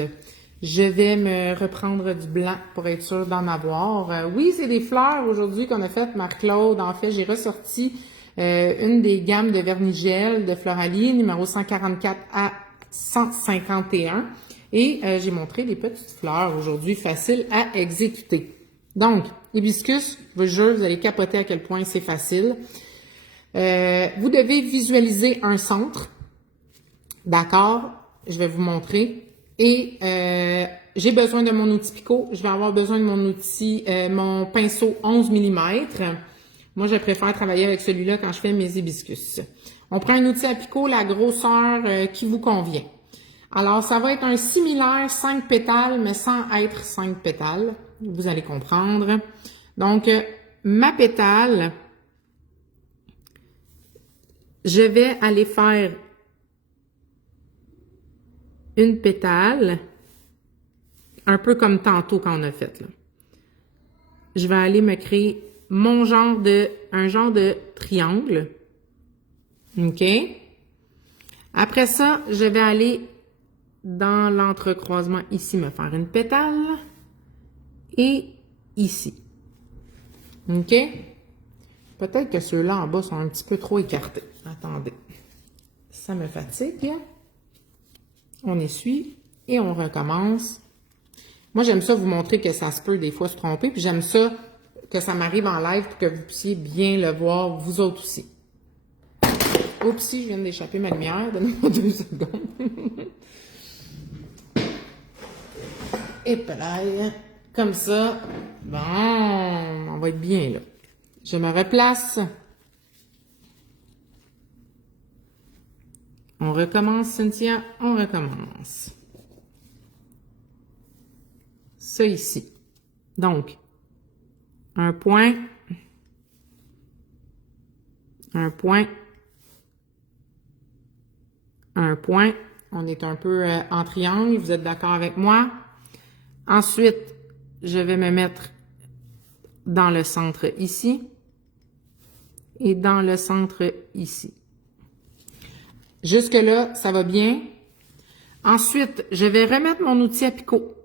Je vais me reprendre du blanc pour être sûre d'en avoir. Oui, c'est des fleurs aujourd'hui qu'on a faites, Marc-Claude. En fait, j'ai ressorti une des gammes de vernis-gel de Floralie, numéro 144 à 151. Et j'ai montré des petites fleurs aujourd'hui, faciles à exécuter. Donc, hibiscus, je vous jure, vous allez capoter à quel point c'est facile. Vous devez visualiser un centre. D'accord? Je vais vous montrer. Et j'ai besoin de mon outil Picot. Je vais avoir besoin de mon outil, mon pinceau 11 mm. Moi, je préfère travailler avec celui-là quand je fais mes hibiscus. On prend un outil à picot, la grosseur qui vous convient. Alors, ça va être un similaire 5 pétales, mais sans être 5 pétales. Vous allez comprendre. Donc, ma pétale, je vais aller faire une pétale, un peu comme tantôt quand on a fait, là. Je vais aller me créer un genre de triangle. OK? Après ça, je vais aller dans l'entrecroisement ici, me faire une pétale. Et ici. OK? Peut-être que ceux-là en bas sont un petit peu trop écartés. Attendez. Ça me fatigue. On essuie et on recommence. Moi, j'aime ça vous montrer que ça se peut des fois se tromper. Puis j'aime ça que ça m'arrive en live pour que vous puissiez bien le voir, vous autres aussi. Oups, je viens d'échapper ma lumière. Donnez-moi 2 secondes. Et pelaille. Comme ça. Bon, on va être bien là. Je me replace. On recommence, Cynthia. On recommence. Ça ici. Donc, un point. Un point. Un point. On est un peu en triangle. Vous êtes d'accord avec moi? Ensuite, je vais me mettre dans le centre ici et dans le centre ici. Jusque-là, ça va bien. Ensuite, je vais remettre mon outil à picot.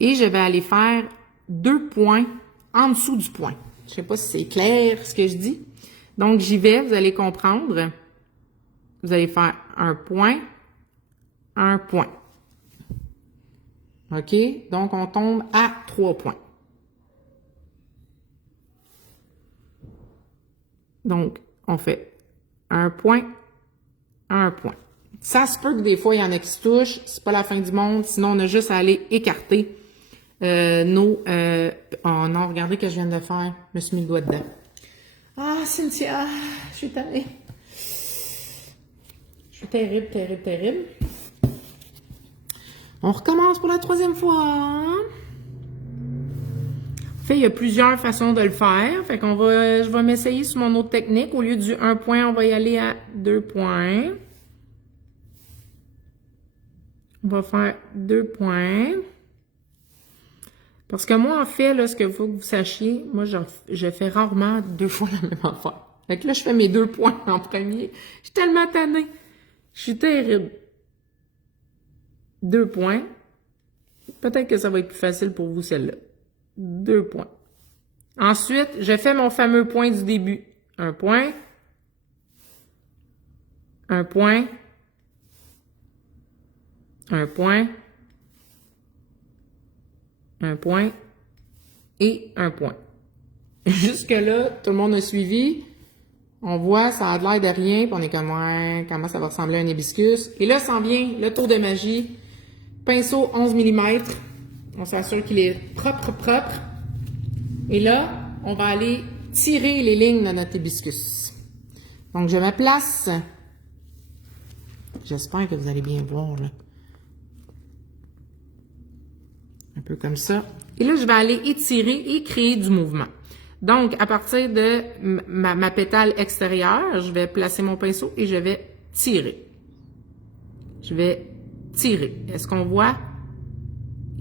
Et je vais aller faire 2 points en dessous du point. Je ne sais pas si c'est clair ce que je dis. Donc, j'y vais, vous allez comprendre. Vous allez faire un point. OK? Donc, on tombe à 3 points. Donc, on fait un point. Ça se peut que des fois, il y en a qui se touchent. C'est pas la fin du monde. Sinon, on a juste à aller écarter nos... oh non, regardez ce que je viens de faire. Je me suis mis le doigt dedans. Ah, Cynthia, je suis tannée. Je suis terrible, terrible, terrible. On recommence pour la 3e fois. En fait, il y a plusieurs façons de le faire. Fait qu'on va, je vais m'essayer sur mon autre technique. Au lieu du 1 point, on va y aller à 2 points. On va faire 2 points. Parce que moi, en fait, là, ce qu'il faut que vous sachiez, moi, je fais rarement 2 fois la même affaire. Fait que là, je fais mes 2 points en premier. Je suis tellement tannée. Je suis terrible. 2 points. Peut-être que ça va être plus facile pour vous, celle-là. 2 points. Ensuite, je fais mon fameux point du début. 1 point. 1 point. 1 point. 1 point. Et 1 point. Jusque-là, tout le monde a suivi. On voit, ça a l'air de rien, puis on est comme, ouais, comment ça va ressembler à un hibiscus. Et là, s'en vient le tour de magie. Pinceau 11 mm. On s'assure qu'il est propre. Et là, on va aller tirer les lignes de notre hibiscus. Donc, je me place. J'espère que vous allez bien voir, là. Un peu comme ça. Et là, je vais aller étirer et créer du mouvement. Donc, à partir de ma pétale extérieure, je vais placer mon pinceau et je vais tirer. Je vais tirer. Est-ce qu'on voit?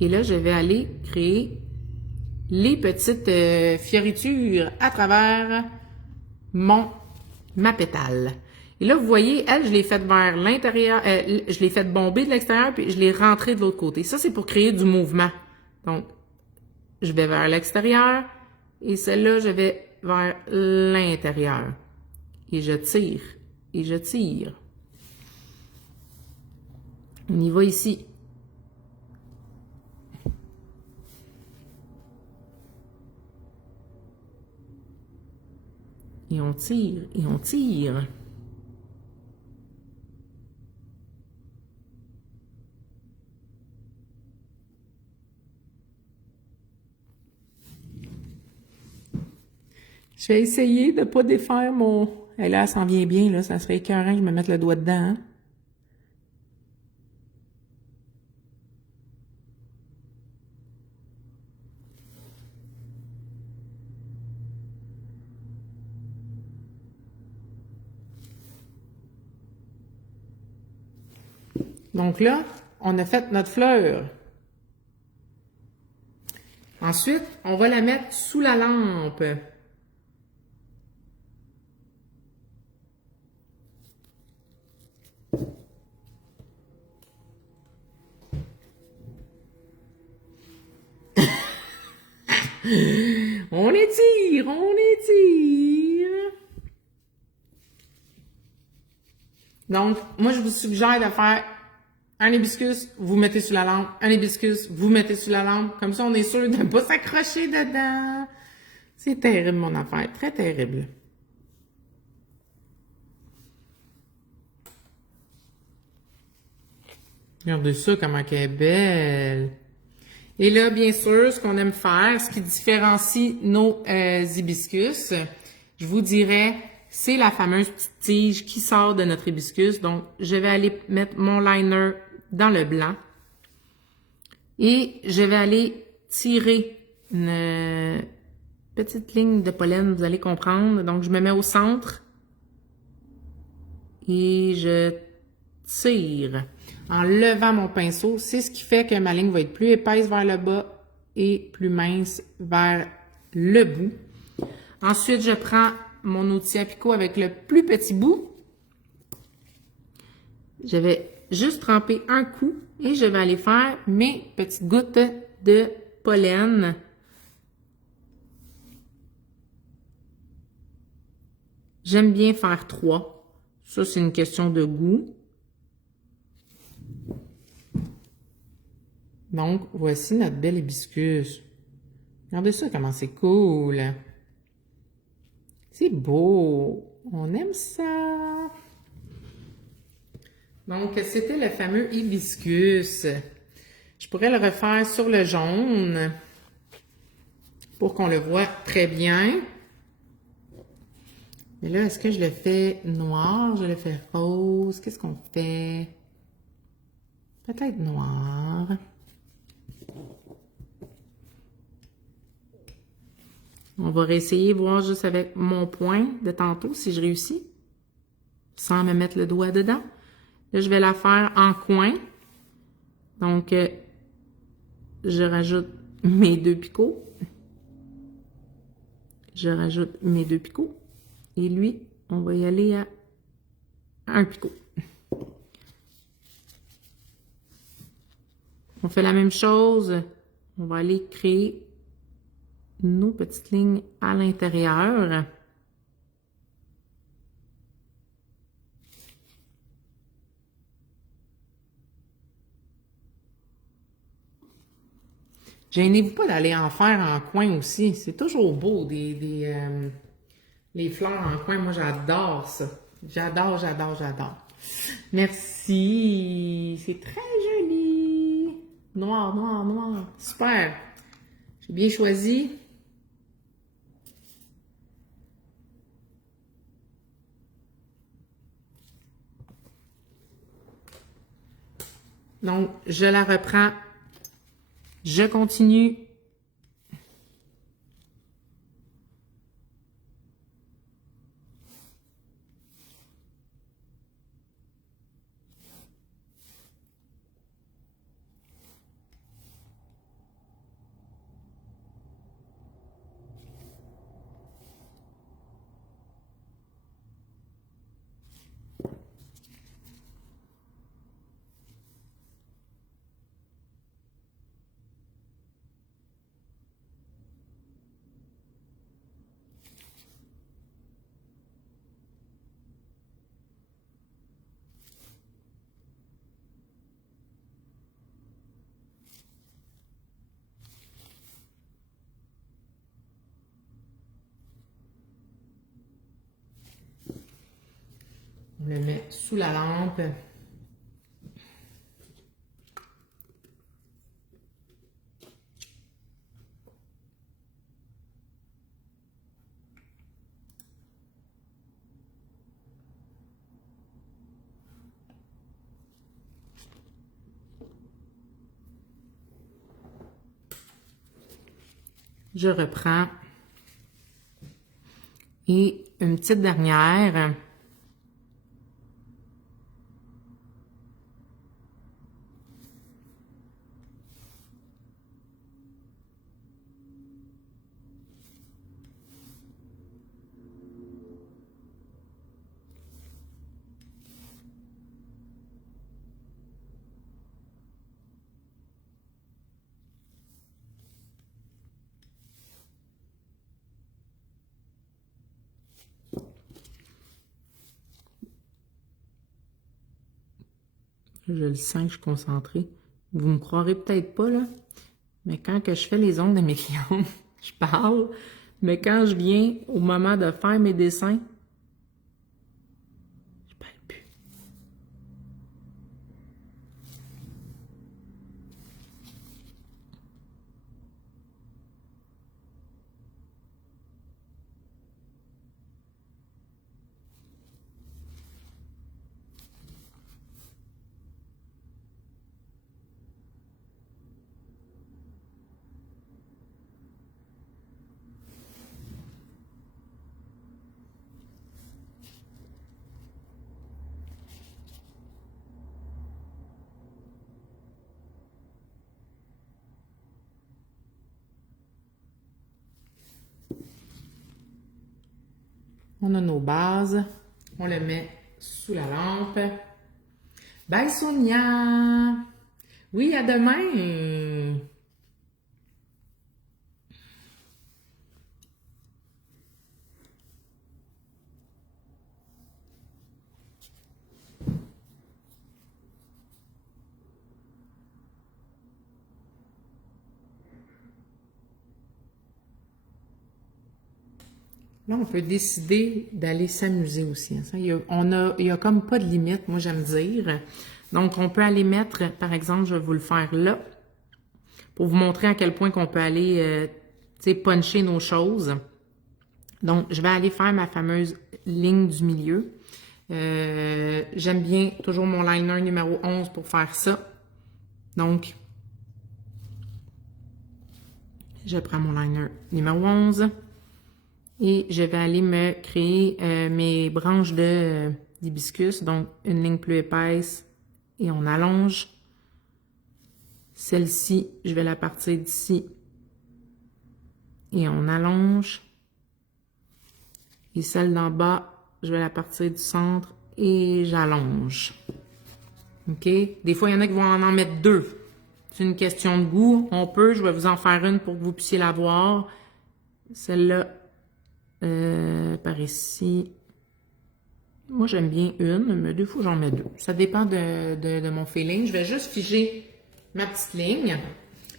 Et là, je vais aller créer les petites fioritures à travers ma pétale. Et là, vous voyez, elle, je l'ai faite vers l'intérieur, je l'ai faite bomber de l'extérieur, puis je l'ai rentrée de l'autre côté. Ça, c'est pour créer du mouvement. Donc, je vais vers l'extérieur, et celle-là, je vais vers l'intérieur. Et je tire, et je tire. On y va ici. Et on tire, et on tire. Je vais essayer de pas défaire mon... Et là, ça s'en vient bien, là. Ça serait écœurant que je me mette le doigt dedans, hein. Donc là, on a fait notre fleur. Ensuite, on va la mettre sous la lampe. On étire, on étire. Donc, moi, je vous suggère de faire un hibiscus, vous mettez sur la lampe, un hibiscus, vous mettez sur la lampe. Comme ça, on est sûr de ne pas s'accrocher dedans. C'est terrible, mon affaire. Très terrible. Regardez ça, comment elle est belle. Et là, bien sûr, ce qu'on aime faire, ce qui différencie nos hibiscus, je vous dirais, c'est la fameuse petite tige qui sort de notre hibiscus. Donc, je vais aller mettre mon liner dans le blanc. Et je vais aller tirer une petite ligne de pollen, vous allez comprendre. Donc, je me mets au centre et je tire en levant mon pinceau. C'est ce qui fait que ma ligne va être plus épaisse vers le bas et plus mince vers le bout. Ensuite, je prends mon outil à picot avec le plus petit bout. Je vais juste tremper un coup et je vais aller faire mes petites gouttes de pollen. J'aime bien faire 3. Ça, c'est une question de goût. Donc, voici notre bel hibiscus. Regardez ça, comment c'est cool. C'est beau. On aime ça. Donc, c'était le fameux hibiscus. Je pourrais le refaire sur le jaune pour qu'on le voit très bien. Mais là, est-ce que je le fais noir? Je le fais rose? Qu'est-ce qu'on fait? Peut-être noir. On va réessayer, voir juste avec mon point de tantôt si je réussis, sans me mettre le doigt dedans. Là, je vais la faire en coin. Donc, je rajoute mes 2 picots. Je rajoute mes 2 picots. Et lui, on va y aller à 1 picot. On fait la même chose. On va aller créer nos petites lignes à l'intérieur. Gênez-vous pas d'aller en faire en coin aussi. C'est toujours beau, les fleurs en coin. Moi, j'adore ça. J'adore, j'adore, j'adore. Merci. C'est très joli. Noir, noir, noir. Super. J'ai bien choisi. Donc, je la reprends. Je continue. On le met sous la lampe. je reprends. Et une petite dernière. Je le sens que je suis concentrée. Vous me croirez peut-être pas, là, mais quand que je fais les ongles de mes clientes, je parle, mais quand je viens au moment de faire mes dessins, je parle plus. On a nos bases. On le met sous la lampe. Bye Sonia! Oui, à demain! Là, on peut décider d'aller s'amuser aussi. Hein. Il y a comme pas de limite, moi j'aime dire. Donc, on peut aller mettre, par exemple, je vais vous le faire là, pour vous montrer à quel point qu'on peut aller, puncher nos choses. Donc, je vais aller faire ma fameuse ligne du milieu. J'aime bien toujours mon liner numéro 11 pour faire ça. Donc, je prends mon liner numéro 11. Et je vais aller me créer mes branches de d'hibiscus, donc une ligne plus épaisse et on allonge. Celle-ci, je vais la partir d'ici et on allonge. Et celle d'en bas, je vais la partir du centre et j'allonge. OK? Des fois, il y en a qui vont en mettre deux. C'est une question de goût. On peut, je vais vous en faire une pour que vous puissiez la voir. Celle-là, par ici. Moi, j'aime bien une, mais des fois, j'en mets deux. Ça dépend de mon feeling. Je vais juste figer ma petite ligne.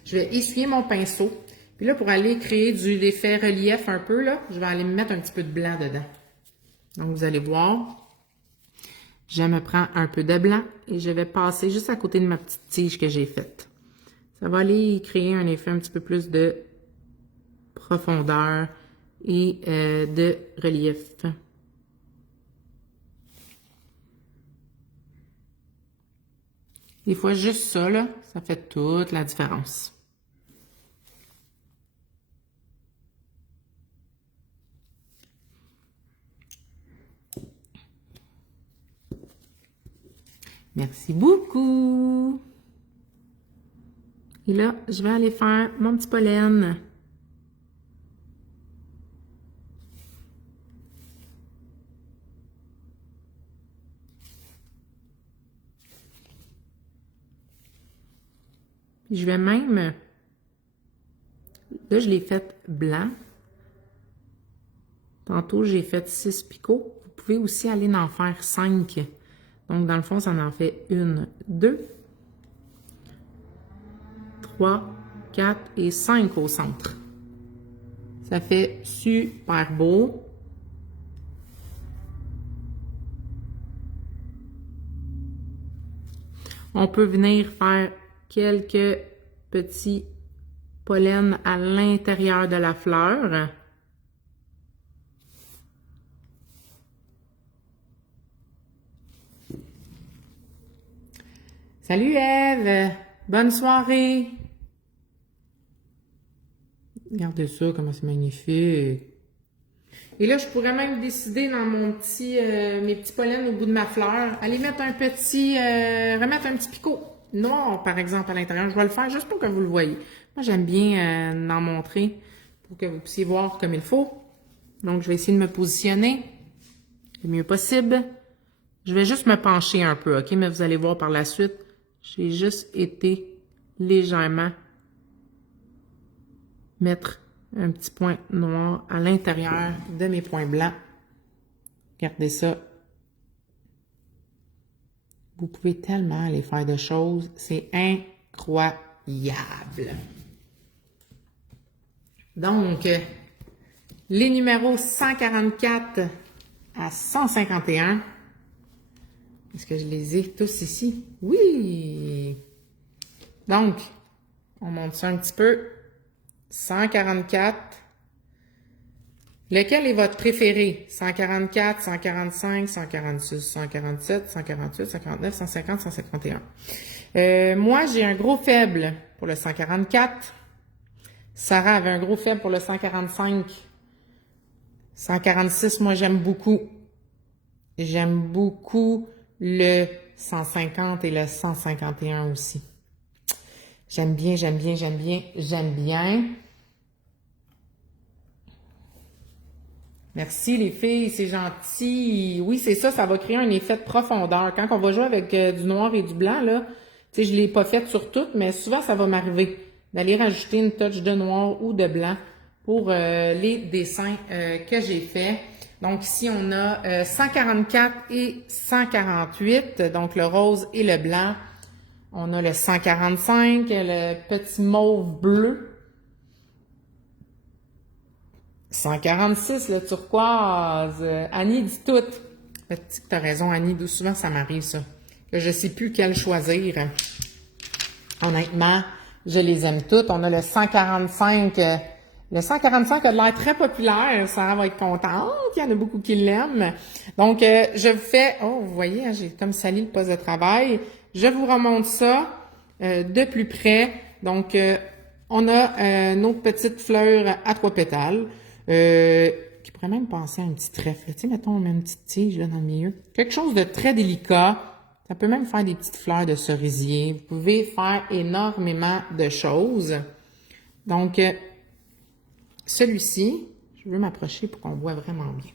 Je vais essuyer mon pinceau. Puis là, pour aller créer l'effet relief un peu, là, je vais aller me mettre un petit peu de blanc dedans. Donc, vous allez voir. Je me prends un peu de blanc et je vais passer juste à côté de ma petite tige que j'ai faite. Ça va aller créer un effet un petit peu plus de profondeur et de relief. Des fois, juste ça, là, ça fait toute la différence. Merci beaucoup! Et là, je vais aller faire mon petit pollen. Je vais même, là je l'ai fait blanc. Tantôt j'ai fait 6 picots. Vous pouvez aussi aller en faire 5. Donc dans le fond, ça en fait 1, 2, 3, 4 et 5 au centre. Ça fait super beau. On peut venir faire quelques petits pollens à l'intérieur de la fleur. Salut Ève! Bonne soirée! Regardez ça, comment c'est magnifique. Et là, je pourrais même décider dans mon mes petits pollens au bout de ma fleur, aller mettre remettre un petit picot noir, par exemple, à l'intérieur. Je vais le faire juste pour que vous le voyez. Moi, j'aime bien en montrer pour que vous puissiez voir comme il faut. Donc, je vais essayer de me positionner le mieux possible. Je vais juste me pencher un peu, OK? Mais vous allez voir par la suite, j'ai juste été légèrement mettre un petit point noir à l'intérieur de mes points blancs. Regardez ça. Vous pouvez tellement aller faire de choses. C'est incroyable. Donc, les numéros 144 à 151. Est-ce que je les ai tous ici? Oui! Donc, on monte ça un petit peu. 144. Lequel est votre préféré? 144, 145, 146, 147, 148, 149, 150, 151. Moi, j'ai un gros faible pour le 144. Sarah avait un gros faible pour le 145. 146, moi, j'aime beaucoup. J'aime beaucoup le 150 et le 151 aussi. J'aime bien, j'aime bien, j'aime bien, j'aime bien. Merci les filles, c'est gentil. Oui, c'est ça, ça va créer un effet de profondeur. Quand on va jouer avec du noir et du blanc, là, tu sais, je ne l'ai pas fait sur toutes, mais souvent, ça va m'arriver d'aller rajouter une touche de noir ou de blanc pour les dessins que j'ai faits. Donc ici, on a 144 et 148, donc le rose et le blanc. On a le 145, le petit mauve bleu. 146, le turquoise. Annie dit tout. Tu as raison, Annie. Souvent, ça m'arrive, ça. Que je ne sais plus quel choisir. Honnêtement, je les aime toutes. On a le 145. Le 145 a de l'air très populaire. Sarah va être contente. Il y en a beaucoup qui l'aiment. Donc, je vous fais... Oh, vous voyez, hein, j'ai comme sali le poste de travail. Je vous remonte ça de plus près. Donc, on a nos petites fleurs à 3 pétales. Qui pourrait même penser à un petit trèfle. Tu sais, mettons, on met une petite tige là dans le milieu. Quelque chose de très délicat. Ça peut même faire des petites fleurs de cerisier. Vous pouvez faire énormément de choses. Donc, celui-ci, je veux m'approcher pour qu'on voit vraiment bien.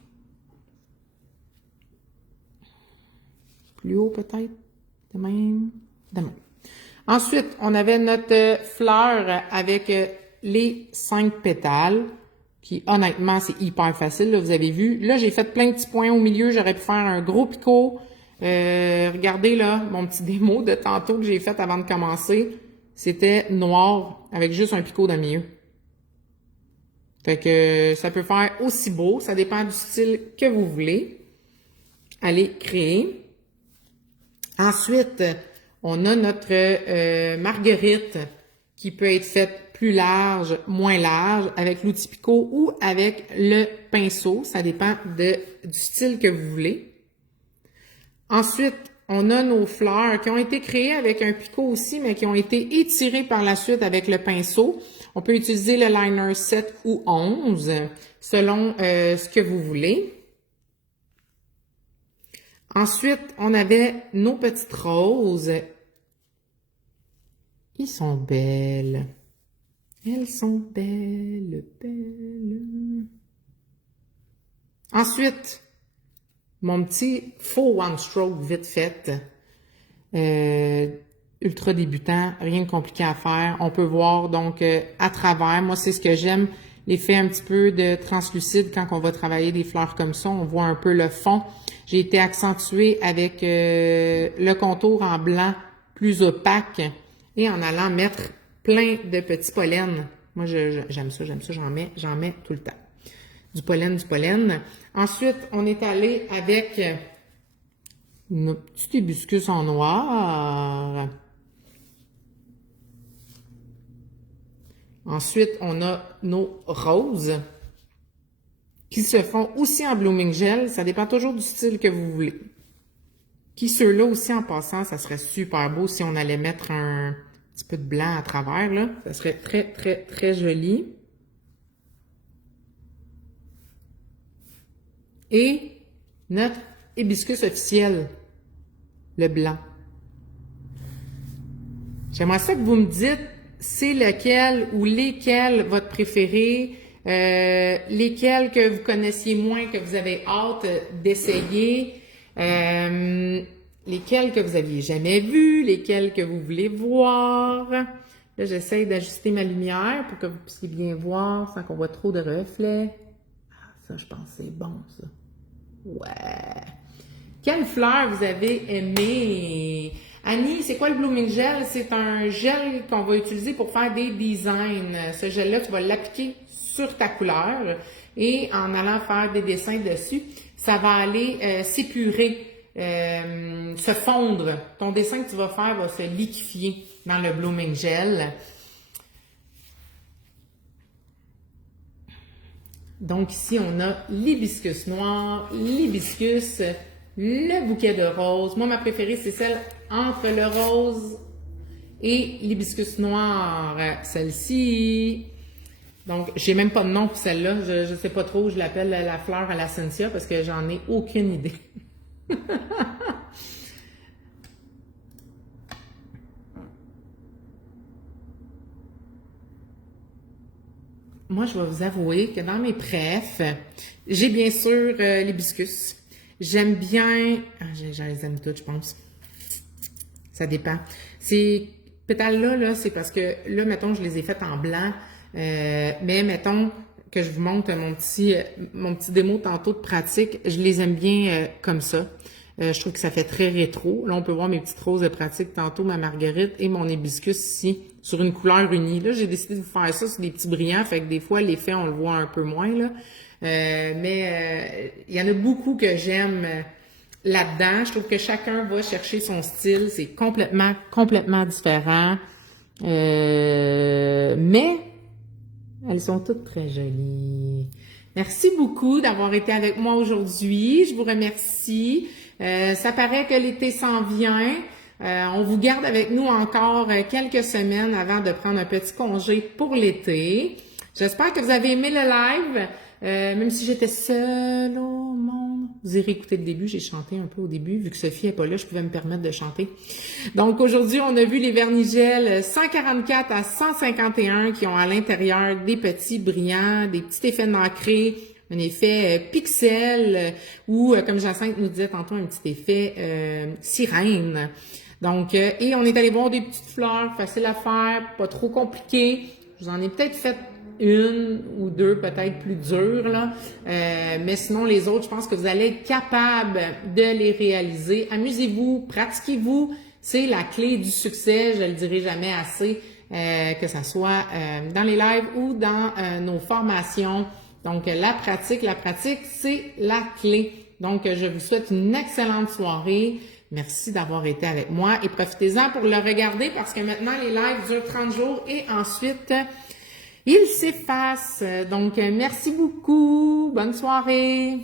Plus haut peut-être? De même? De même. Ensuite, on avait notre fleur avec les 5 pétales. Qui, honnêtement, c'est hyper facile, là, vous avez vu. Là, j'ai fait plein de petits points au milieu. J'aurais pu faire un gros picot. Regardez, là, mon petit démo de tantôt que j'ai fait avant de commencer. C'était noir avec juste un picot dans le milieu. Fait que ça peut faire aussi beau. Ça dépend du style que vous voulez. Allez créer. Ensuite, on a notre marguerite qui peut être faite plus large, moins large, avec l'outil picot ou avec le pinceau. Ça dépend du style que vous voulez. Ensuite, on a nos fleurs qui ont été créées avec un picot aussi, mais qui ont été étirées par la suite avec le pinceau. On peut utiliser le liner 7 ou 11, selon ce que vous voulez. Ensuite, on avait nos petites roses. Ils sont belles. Elles sont belles, belles. Ensuite, mon petit faux one stroke vite fait. Ultra débutant, rien de compliqué à faire. On peut voir donc à travers. Moi, c'est ce que j'aime, l'effet un petit peu de translucide quand on va travailler des fleurs comme ça. On voit un peu le fond. J'ai été accentuée avec le contour en blanc plus opaque et en allant mettre plein de petits pollens. Moi, j'aime ça, j'en mets tout le temps. Du pollen. Ensuite, on est allé avec une petite hibiscus en noir. Ensuite, on a nos roses qui se font aussi en blooming gel. Ça dépend toujours du style que vous voulez. Qui ceux-là aussi, en passant, ça serait super beau si on allait mettre un petit peu de blanc à travers, là. Ça serait très, très, très joli. et notre hibiscus officiel, le blanc. J'aimerais ça que vous me dites c'est lequel ou lesquels votre préféré, lesquels que vous connaissiez moins, que vous avez hâte d'essayer, lesquels que vous aviez jamais vus, lesquels que vous voulez voir. Là, j'essaie d'ajuster ma lumière pour que vous puissiez bien voir sans qu'on voit trop de reflets. Ah, ça, je pense que c'est bon, ça. Ouais! Quelle fleur vous avez aimé? Annie, c'est quoi le Blooming Gel? C'est un gel qu'on va utiliser pour faire des designs. Ce gel-là, tu vas l'appliquer sur ta couleur et en allant faire des dessins dessus, ça va aller s'épurer, se fondre. Ton dessin que tu vas faire va se liquéfier dans le Blooming Gel. Donc ici, on a l'hibiscus noir, l'hibiscus, le bouquet de roses. Moi, ma préférée, c'est celle entre le rose et l'hibiscus noir. Celle-ci. Donc, j'ai même pas de nom pour celle-là. Je sais pas trop. Je l'appelle la fleur à la Cynthia parce que j'en ai aucune idée. Moi, je vais vous avouer que dans mes préfs, j'ai bien sûr l'hibiscus. J'aime bien... Ah, je les aime toutes, je pense. Ça dépend. Ces pétales-là, là, c'est parce que là, mettons, je les ai faites en blanc. Mais mettons que je vous montre mon petit démo tantôt de pratique. Je les aime bien comme ça. Je trouve que ça fait très rétro. Là, on peut voir mes petites roses de pratique tantôt, ma marguerite et mon hibiscus ici, sur une couleur unie. Là, j'ai décidé de vous faire ça sur des petits brillants, fait que des fois, l'effet, on le voit un peu moins, là. Mais il y en a beaucoup que j'aime là-dedans. Je trouve que chacun va chercher son style. C'est complètement différent. Mais elles sont toutes très jolies. Merci beaucoup d'avoir été avec moi aujourd'hui. Je vous remercie. Ça paraît que l'été s'en vient. On vous garde avec nous encore quelques semaines avant de prendre un petit congé pour l'été. J'espère que vous avez aimé le live, même si j'étais seule au monde. Vous irez écouter le début, j'ai chanté un peu au début. Vu que Sophie n'est pas là, je pouvais me permettre de chanter. Donc aujourd'hui, on a vu les vernis-gels 144 à 151 qui ont à l'intérieur des petits brillants, des petits effets nacrés, un effet pixel ou, comme Jacinthe nous disait tantôt, un petit effet sirène. Donc, et on est allé voir des petites fleurs, faciles à faire, pas trop compliquées. Je vous en ai peut-être fait une ou deux peut-être plus dures, là. Mais sinon, les autres, je pense que vous allez être capable de les réaliser. Amusez-vous, pratiquez-vous. C'est la clé du succès, je le dirai jamais assez, que ça soit dans les lives ou dans nos formations. Donc, la pratique, c'est la clé. Donc, je vous souhaite une excellente soirée. Merci d'avoir été avec moi et profitez-en pour le regarder parce que maintenant, les lives durent 30 jours et ensuite, ils s'effacent. Donc, merci beaucoup. Bonne soirée.